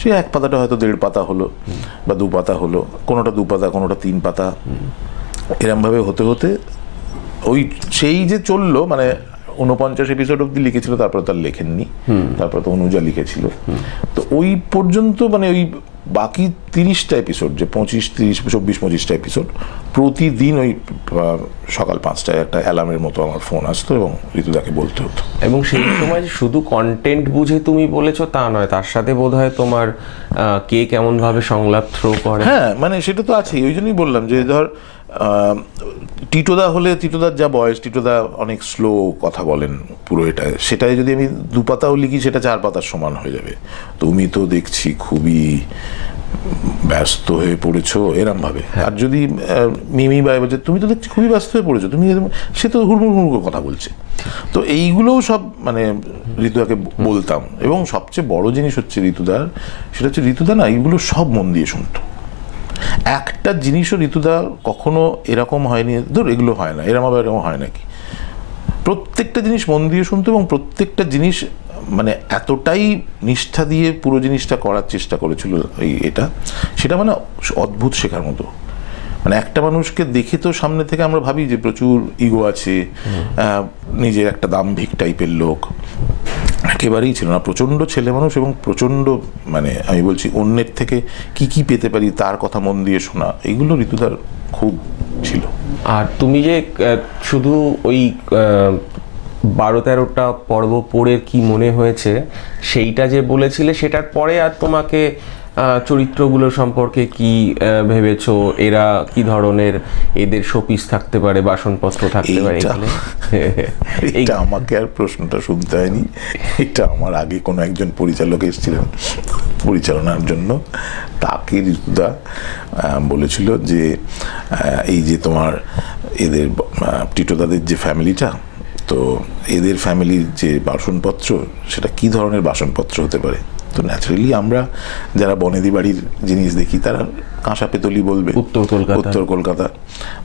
সে 1 পাতাটা হয়তো 1.5 পাতা হলো বা 2 পাতা হলো, কোনোটা 2 পাতা কোনোটা 3 পাতা, এরমভাবে হতে হতে ওই সেই যে চললো, মানে 49 এপিসোড অব্দি লিখেছিল, তারপর তার লেখেননি, তারপর তো অনুজা লিখেছিল। তো ওই পর্যন্ত মানে ওই বাকি 30টা এপিসোড, যে 25, 30, 24, 25টা এপিসোড, প্রতিদিন ওই সকাল 5টায় একটা অ্যালার্মের মতো আমার ফোন আসতো এবং ঋতুদাকে বলতে হতো। এবং সেই সময় শুধু কন্টেন্ট বুঝে তুমি বলেছো তা নয়, তার সাথে বোধহয় তোমার কে কেমন ভাবে সংলাপ থ্রো করে। হ্যাঁ, মানে সেটা তো আছেই, ওই জন্যই বললাম যে ধর টিটোদা হলে, টিটোদার যা বয়স, টিটোদা অনেক স্লো কথা বলেন পুরো, সেটাই যদি আমি 2 পাতাও লিখি সেটা 4 পাতার সমান হয়ে যাবে। তুমি তো দেখছি খুবই ব্যস্ত হয়ে পড়েছো এরম ভাবে। আর যদি মিমি বাই বলছে তুমি তো দেখছি খুবই ব্যস্ত হয়ে পড়েছো, তুমি সে তো হুড়মুড় হুড়মুড় কথা বলছে। তো এইগুলোও সব মানে ঋতুদাকে বলতাম। এবং সবচেয়ে বড় জিনিস হচ্ছে ঋতুদার, সেটা হচ্ছে ঋতুদা না এইগুলো সব মন দিয়ে শুনতো। একটা জিনিসও ঋতুদা কখনো এরকম হয়নি ধর এগুলো হয় না, এরম আবার এরকম হয় নাকি, প্রত্যেকটা জিনিস মন দিয়ে শুনতো এবং প্রত্যেকটা জিনিস মানে এতটাই নিষ্ঠা দিয়ে পুরো জিনিসটা করার চেষ্টা করেছিল এটা, সেটা মানে অদ্ভুত শেখার মতো। মানে একটা মানুষকে দেখে তো সামনে থেকে আমরা ভাবি যে প্রচুর ইগো আছে, নিজের একটা দাম্ভিক টাইপের লোক, একেবারেই ছিল না। প্রচণ্ড ছেলে মানুষ এবং প্রচণ্ড মানে আমি বলছি অন্যের থেকে কি কি পেতে পারি তার কথা মন দিয়ে শোনা, এইগুলো ঋতুদার খুব ছিল। আর তুমি যে শুধু ওই 12-13টা পর্ব পড়ে কি মনে হয়েছে সেইটা যে বলেছিলে, সেটার পরে আর তোমাকে চরিত্রগুলো সম্পর্কে কি ভেবেছো? এরা কি ধরনের, এদের শোপিস থাকতে পারে, বাসনপত্র থাকতে পারে, এইটা আমাকে আর প্রশ্নটা শুনতে হয়নি। এটা আমার আগে কোনো একজন পরিচালক এসেছিলেন পরিচালনার জন্য, তাকে ঋতুদা বলেছিল যে এই যে তোমার এদের টিটোদাদের যে ফ্যামিলিটা, তো এদের ফ্যামিলির যে বাসনপত্র সেটা কি ধরনের বাসনপত্র হতে পারে। তো ন্যাচারালি আমরা যারা বনেদি বাড়ির জিনিস দেখি তারা কাঁসা পেতলি বলবে, উত্তর কলকাতা।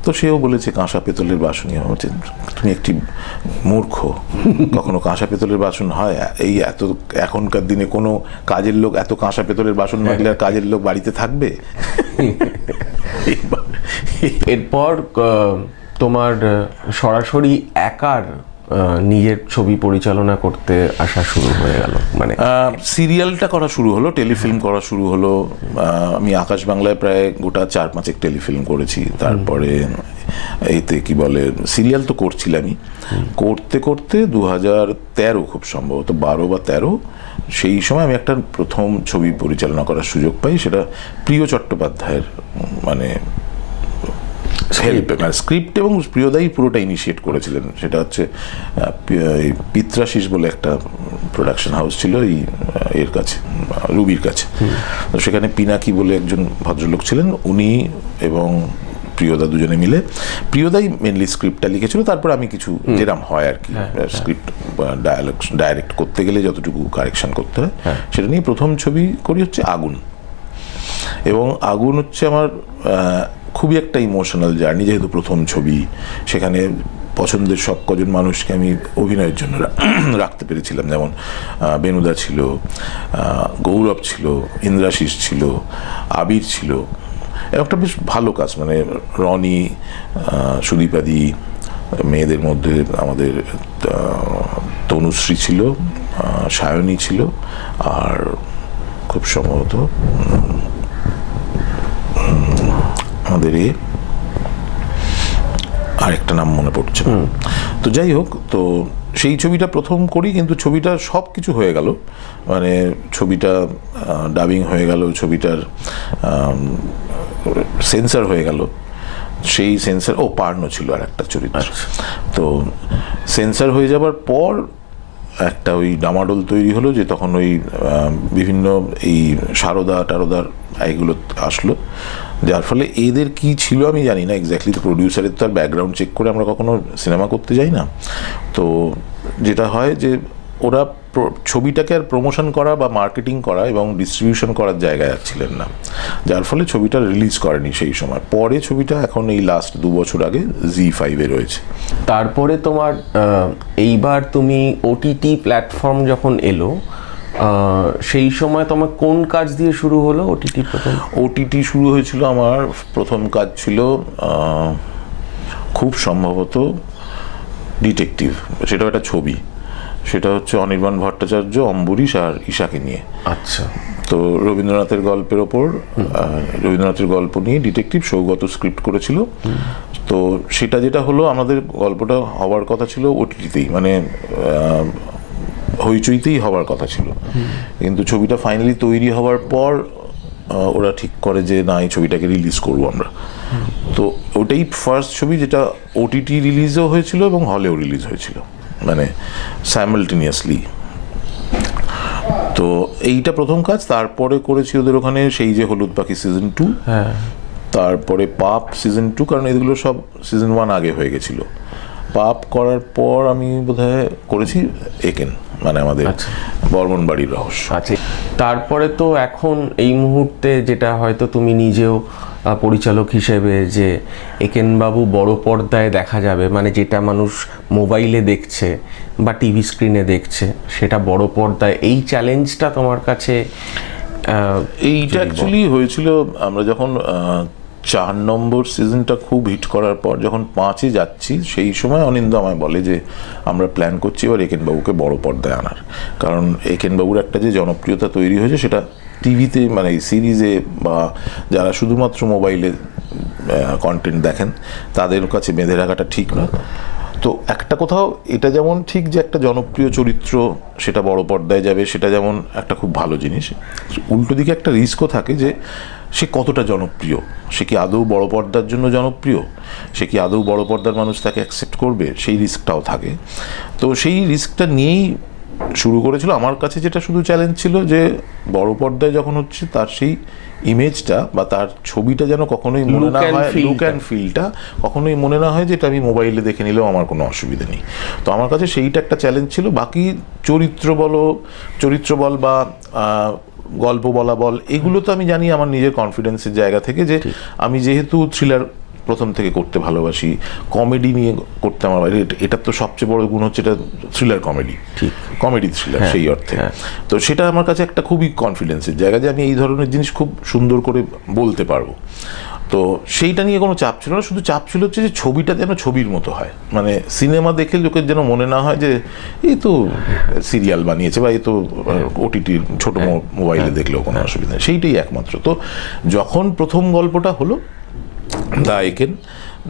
তো সেও বলেছে কাঁসা পেতলের বাসনই হচ্ছে। তুমি একটি মূর্খ, কখনো কাঁসা পেতলের বাসন হয়? এই এত এখনকার দিনে কোনো কাজের লোক এত কাঁসা পেতলের বাসন মাগলে আর কাজের লোক বাড়িতে থাকবে? এরপর তোমার সরাসরি একার নিজের ছবি পরিচালনা করতে আসা শুরু হয়ে গেল, মানে সিরিয়ালটা করা শুরু হলো, টেলিফিল্ম করা শুরু হলো। আমি আকাশ বাংলায় প্রায় গোটা 4-5 টেলিফিল্ম করেছি। তারপরে এইতে কি বলে সিরিয়াল তো করছিলামই, করতে করতে 2013 খুব সম্ভবত 12 বা 13 সেই সময় আমি একটা প্রথম ছবি পরিচালনা করার সুযোগ পাই। সেটা প্রিয় চট্টোপাধ্যায়ের মানে হেল্পে, মানে স্ক্রিপ্ট, এবং প্রিয়দাই পুরোটা ইনিশিয়েট করেছিলেন। সেটা হচ্ছে পিত্রাশিস বলে একটা প্রোডাকশন হাউস ছিল এই এর কাছে, রুবির কাছে। তো সেখানে পিনাকি বলে একজন ভদ্রলোক ছিলেন, উনি এবং প্রিয়দা দুজনে মিলে, প্রিয়দাই মেনলি স্ক্রিপ্টটা লিখেছিল, তারপর আমি কিছু যেরাম হয় আর কি স্ক্রিপ্ট ডাইরেক্ট করতে গেলে যতটুকু কারেকশন করতে হয় সেটা নিয়ে প্রথম ছবি করি হচ্ছে আগুন। এবং আগুন হচ্ছে আমার খুবই একটা ইমোশনাল জার্নি, যেহেতু প্রথম ছবি। সেখানে পছন্দের সব কজন মানুষকে আমি অভিনয়ের জন্য রাখতে পেরেছিলাম, যেমন বেনুদা ছিল, গৌরব ছিল, ইন্দ্রাশিস ছিল, আবির ছিল। একটা বেশ ভালো কাজ, মানে রনি, সুদীপাদি, মেয়েদের মধ্যে আমাদের তনুশ্রী ছিল, সায়নী ছিল, আর খুব সম্ভবত আমাদের আরেকটা নাম মনে পড়ছে। তো যাই হোক, তো সেই ছবিটা প্রথম করি, কিন্তু ছবিটা সব কিছু হয়ে গেল, মানে ছবিটা ডাবিং হয়ে গেল, ছবিটার সেন্সার হয়ে গেল, সেই সেন্সার পার্নো ছিল আর একটা চরিত্র। তো সেন্সার হয়ে যাবার পর একটা ওই ডামাডোল তৈরি হলো, যে তখন ওই বিভিন্ন এই সারদা টারদার এইগুলো আসলো, যার ফলে এদের কি ছিল আমি জানি না এক্স্যাক্টলি, তো প্রডিউসারের তো আর ব্যাকগ্রাউন্ড চেক করে আমরা কখনো সিনেমা করতে যাই না। তো যেটা হয় যে ওরা ছবিটাকে আর প্রমোশন করা বা মার্কেটিং করা এবং ডিস্ট্রিবিউশন করার জায়গায় আর ছিলেন না, যার ফলে ছবিটা রিলিজ করেনি সেই সময়। পরে ছবিটা এখন এই লাস্ট 2 বছর আগে ZEE5-এ রয়েছে। তারপরে তোমার এইবার তুমি ওটিটি প্ল্যাটফর্ম যখন এলো, সেই সময় তোমার কোন কাজ দিয়ে শুরু হলো ওটিটি? প্রথম ওটিটি শুরু হয়েছিল, আমার প্রথম কাজ ছিল খুব সম্ভবত ডিটেকটিভ, সেটাও একটা ছবি, সেটা হচ্ছে অনির্বাণ ভট্টাচার্য, অম্বরীশ আর ঈশাকে নিয়ে। আচ্ছা। তো রবীন্দ্রনাথের গল্পের ওপর, রবীন্দ্রনাথের গল্প নিয়ে ডিটেকটিভ, সৌগত স্ক্রিপ্ট করেছিল। তো সেটা যেটা হলো, আমাদের গল্পটা হওয়ার কথা ছিল ওটিটিতেই, মানে হইচইতেই হওয়ার কথা ছিল, কিন্তু ছবিটা ফাইনালি তৈরি হওয়ার পর ওরা ঠিক করে যে না, এই ছবিটাকে রিলিজ করবো আমরা। তো ওটাই ফার্স্ট ছবি যেটা ওটিটি রিলিজও হয়েছিল এবং হলেও রিলিজ হয়েছিল, মানে সাইমালটেনিয়াসলি। তো এইটা প্রথম কাজ। তারপরে করেছি ওদের ওখানে সেই যে হলুদ পাখি সিজন 2, তারপরে পাপ সিজন 2, কারণ এগুলো সব সিজন 1 আগে হয়ে গেছিল। পাপ করার পর আমি বোধহয় করেছি একেন, মানে আমাদের বর্মন বাড়ির রহস্য। আচ্ছা, তারপরে তো এখন এই মুহূর্তে যেটা হয়তো তুমি নিজেও পরিচালক হিসেবে, যে একেনবাবু বড় পর্দায় দেখা যাবে, মানে যেটা মানুষ মোবাইলে দেখছে বা টিভি স্ক্রিনে দেখছে, সেটা বড় পর্দায়, এই চ্যালেঞ্জটা তোমার কাছে? এইটা অ্যাকচুয়ালি হয়েছিল আমরা যখন 4 নম্বর সিজনটা খুব হিট করার পর, যখন 5-এ যাচ্ছি, সেই সময় অনিন্দ্য আমায় বলে যে আমরা প্ল্যান করছি এবার একেনবাবুকে বড় পর্দায় আনার, কারণ একেনবাবুর একটা যে জনপ্রিয়তা তৈরি হয়েছে সেটা টিভিতে, মানে সিরিজে বা যারা শুধুমাত্র মোবাইলে কন্টেন্ট দেখেন তাদের কাছে বেঁধে রাখাটা ঠিক নয়। তো একটা কোথাও এটা যেমন ঠিক যে একটা জনপ্রিয় চরিত্র সেটা বড় পর্দায় যাবে, সেটা যেমন একটা খুব ভালো জিনিস, উল্টো দিকে একটা রিস্কও থাকে যে সে কতটা জনপ্রিয়, সে কি আদৌ বড় পর্দার জন্য জনপ্রিয়, সে কি আদৌ বড় পর্দার মানুষ তাকে অ্যাকসেপ্ট করবে, সেই রিস্কটাও থাকে। তো সেই রিস্কটা নিয়েই শুরু করেছিল। আমার কাছে যেটা শুধু চ্যালেঞ্জ ছিল যে বড় পর্দায় যখন হচ্ছে তার সেই ইমেজটা বা তার ছবিটা যেন কখনোই মনে না হয়, লুক অ্যান্ড ফিলটা কখনোই মনে না হয় যে এটা আমি মোবাইলে দেখে নিলেও আমার কোনো অসুবিধা নেই। তো আমার কাছে সেইটা একটা চ্যালেঞ্জ ছিল। বাকি চরিত্র বল বা গল্প বলা বল, এগুলো তো আমি জানি আমার নিজের কনফিডেন্সের জায়গা থেকে, যে আমি যেহেতু থ্রিলার প্রথম থেকে করতে ভালোবাসি, কমেডি নিয়ে করতে আমার, এটার তো সবচেয়ে বড় গুণ হচ্ছে এটা থ্রিলার কমেডি, কমেডি থ্রিলার সেই অর্থে। তো সেটা আমার কাছে একটা খুবই কনফিডেন্সের জায়গা যে আমি এই ধরনের জিনিস খুব সুন্দর করে বলতে পারবো। তো সেইটা নিয়ে কোনো চাপ ছিল না, শুধু চাপ ছিল হচ্ছে যে ছবিটা যেন ছবির মতো হয়, মানে সিনেমা দেখে লোকের যেন মনে না হয় যে এই তো সিরিয়াল বানিয়েছে বা এই তো ওটিটির ছোটো মোবাইলে দেখলেও কোনো অসুবিধা নেই, সেইটাই একমাত্র। তো যখন প্রথম গল্পটা হলো দ্য একেন,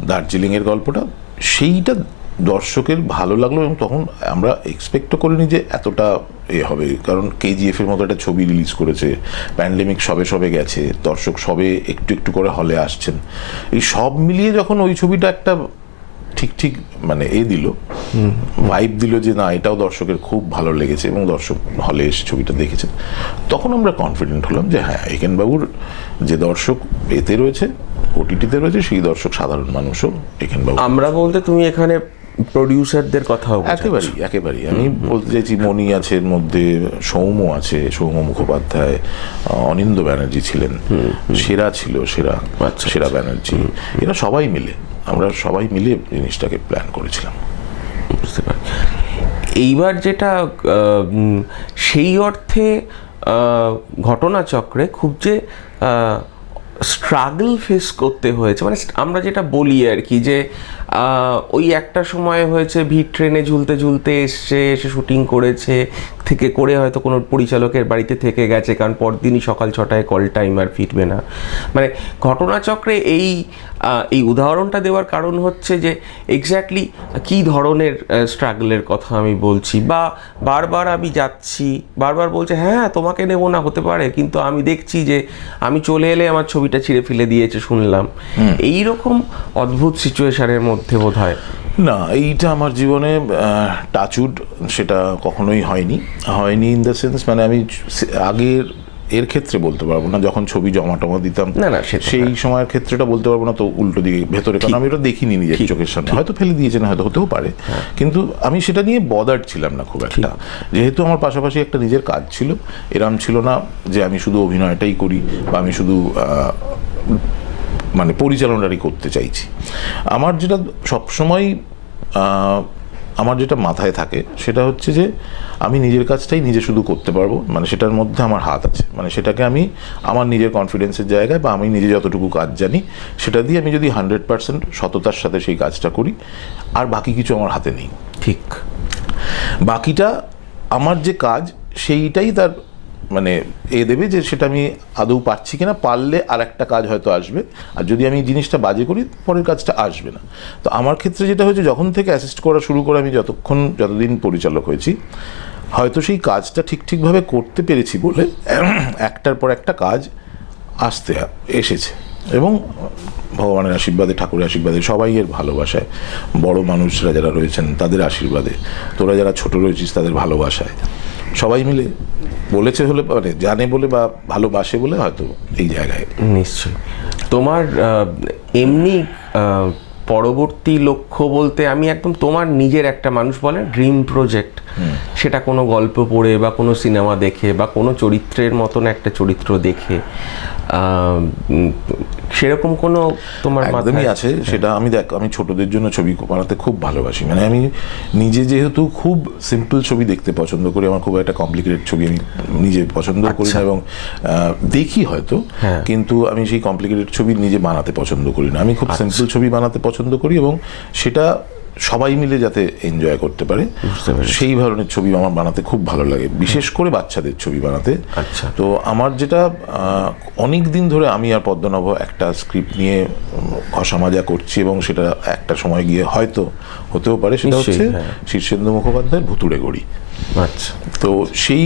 দার্জিলিংয়ের গল্পটা, সেইটা দর্শকের ভালো লাগলো এবং তখন আমরা এক্সপেক্টও করিনি যে এতটা হবে, কারণ KGF-এর মতো একটা ছবি রিলিজ করেছে, প্যান্ডেমিক সবে গেছে, দর্শক সবে একটু একটু করে হলে আসছেন, এই সব মিলিয়ে যখন ওই ছবিটা একটা ঠিক মানে দিল, ভাইব দিল যে না এটাও দর্শকের খুব ভালো লেগেছে এবং দর্শক হলে এসে ছবিটা দেখেছেন, তখন আমরা কনফিডেন্ট হলাম যে হ্যাঁ, একেনবাবুর যে দর্শক এতে রয়েছে, ওটিটিতে রয়েছে, সেই দর্শক সাধারণ মানুষও একেনবাবু। আমরা বলতে তুমি এখানে প্রডিউসারদের কথাও? একেবারেই আমি বলতে চাইছি, মণি আছে এর মধ্যে, সৌম্য আছে, সৌম্য মুখোপাধ্যায়, অনিন্দ্য ব্যানার্জি ছিলেন, সেরা ছিল, সেরা ব্যানার্জি, এরা সবাই মিলে, আমরা সবাই মিলে জিনিসটাকে প্ল্যান করেছিলাম। বুঝতে পারি। এইবার যেটা সেই অর্থে ঘটনাচক্রে খুব যে স্ট্রাগল ফেস করতে হয়েছে, মানে আমরা যেটা বলি আর কি, যে ওই একটা সময় হয়েছে ভিড় ট্রেনে ঝুলতে ঝুলতে এসে শুটিং করেছে, থেকে করে হয়তো কোনো পরিচালকের বাড়িতে থেকে গেছে, কারণ পরদিনই সকাল 6টায় কল টাইম আর ফিরবে না। মানে ঘটনাচক্রে এই উদাহরণটা দেওয়ার কারণ হচ্ছে যে এক্স্যাক্টলি কী ধরনের স্ট্রাগলের কথা আমি বলছি। বা বারবার আমি যাচ্ছি, বারবার বলছে হ্যাঁ তোমাকে নেবো না, হতে পারে, কিন্তু আমি দেখছি যে আমি চলে এলে আমার ছবিটা ছিঁড়ে ফেলে দিয়েছে শুনলাম। এইরকম অদ্ভুত সিচুয়েশনের মধ্যে বোধ হয়। না, এইটা আমার জীবনে টাচউড সেটা কখনোই হয়নি ইন দ্য সেন্স, মানে আমি আগের এর ক্ষেত্রে বলতে পারবো না, যখন ছবি জমা টমা দিতাম না সেই সময়ের ক্ষেত্রেটা বলতে পারবো না, তো উল্টো দিকে ভেতরে, কারণ আমি ওটা দেখিনি নিজের চোখের সামনে, হয়তো ফেলে দিয়েছেন, হয়তো হতেও পারে, কিন্তু আমি সেটা নিয়ে বদার্ড ছিলাম না খুব একটা, যেহেতু আমার পাশাপাশি একটা নিজের কাজ ছিল। এরম ছিল না যে আমি শুধু অভিনয়টাই করি বা আমি শুধু মানে পরিচালনাটাই করতে চাইছি। আমার যেটা সবসময় আমার যেটা মাথায় থাকে সেটা হচ্ছে যে আমি নিজের কাজটাই নিজে শুধু করতে পারবো, মানে সেটার মধ্যে আমার হাত আছে, মানে সেটাকে আমি আমার নিজের কনফিডেন্সের জায়গায় বা আমি নিজে যতটুকু কাজ জানি সেটা দিয়ে আমি যদি 100% সততার সাথে সেই কাজটা করি, আর বাকি কিছু আমার হাতে নেই। ঠিক, বাকিটা আমার যে কাজ সেইটাই তার মানে দেবে যে সেটা আমি আদৌ পারছি কিনা, পারলে আর একটা কাজ হয়তো আসবে, আর যদি আমি জিনিসটা বাজে করি পরের কাজটা আসবে না। তো আমার ক্ষেত্রে যেটা হয়েছে, যখন থেকে অ্যাসিস্ট করা শুরু করে আমি যতদিন পরিচালক হয়েছি, হয়তো সেই কাজটা ঠিকভাবে করতে পেরেছি বলে একটার পর একটা কাজ এসেছে, এবং ভগবানের আশীর্বাদে, ঠাকুরের আশীর্বাদে, সবাই এর ভালোবাসায়, বড় মানুষরা যারা রয়েছেন তাদের আশীর্বাদে, তোরা যারা ছোট রয়েছিস তাদের ভালোবাসায়, সবাই মিলে বলেছে হলে, মানে জানে বলে বা ভালোবাসে বলে হয়তো এই জায়গায়। নিশ্চয়ই। তোমার এমনি পরবর্তী লক্ষ্য বলতে, আমি একদম তোমার নিজের একটা মানুষ বলে ড্রিম প্রজেক্ট, সেটা কোনো গল্প পড়ে বা কোনো সিনেমা দেখে বা কোনো চরিত্রের মতন একটা চরিত্র দেখে, সেরকম কোনো তোমার একদমই আছে। সেটা আমি ছোটদের জন্য ছবি বানাতে খুব ভালোবাসি, মানে আমি নিজে যেহেতু খুব সিম্পল ছবি দেখতে পছন্দ করি, আমার খুব একটা কমপ্লিকেটেড ছবি আমি নিজে পছন্দ করি না, এবং দেখি হয়তো, কিন্তু আমি সেই কমপ্লিকেটেড ছবি নিজে বানাতে পছন্দ করি না। আমি খুব সিম্পল ছবি বানাতে পছন্দ করি, এবং সেটা সবাই মিলে যাতে এনজয় করতে পারে সেই ধরনের ছবি আমার বানাতে খুব ভালো লাগে, বিশেষ করে বাচ্চাদের ছবি বানাতে। তো আমার যেটা অনেক দিন ধরে আমি আর পদ্মনাভ একটা স্ক্রিপ্ট নিয়ে ঘষা মাজা করছি, এবং সেটা একটা সময় গিয়ে হয়তো হতেও পারে, সেটা হচ্ছে শীর্ষেন্দু মুখোপাধ্যায়ের ভুতুড়ে গড়ি। আচ্ছা, তো সেই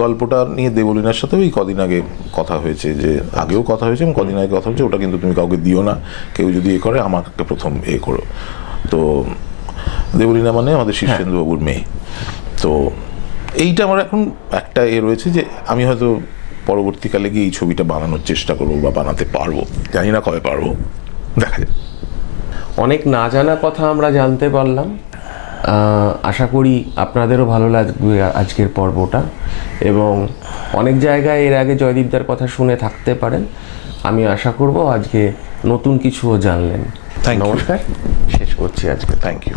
গল্পটা নিয়ে দেবলীনার সাথেও এই কদিন আগে কথা হয়েছে, যে আগেও কথা হয়েছে এবং কদিন আগে কথা হয়েছে, ওটা কিন্তু তুমি কাউকে দিও না, কেউ যদি করে আমাকে প্রথম করো। তো দেবলীনা মানে আমাদের শীর্ষেন্দু বাবুর মেয়ে। তো এইটা আমার এখন একটা রয়েছে যে আমি হয়তো পরবর্তীকালে গিয়ে এই ছবিটা বানানোর চেষ্টা করবো বা বানাতে পারবো, জানি না কবে পারবো, দেখা যায়। অনেক না জানা কথা আমরা জানতে পারলাম, আশা করি আপনাদেরও ভালো লাগবে আজকের পর্বটা, এবং অনেক জায়গায় এর আগে জয়দীপদার কথা শুনে থাকতে পারেন। আমি আশা করব আজকে নতুন কিছুও জানলেন। নমস্কার, শেষ করছি আজকে। Thank you.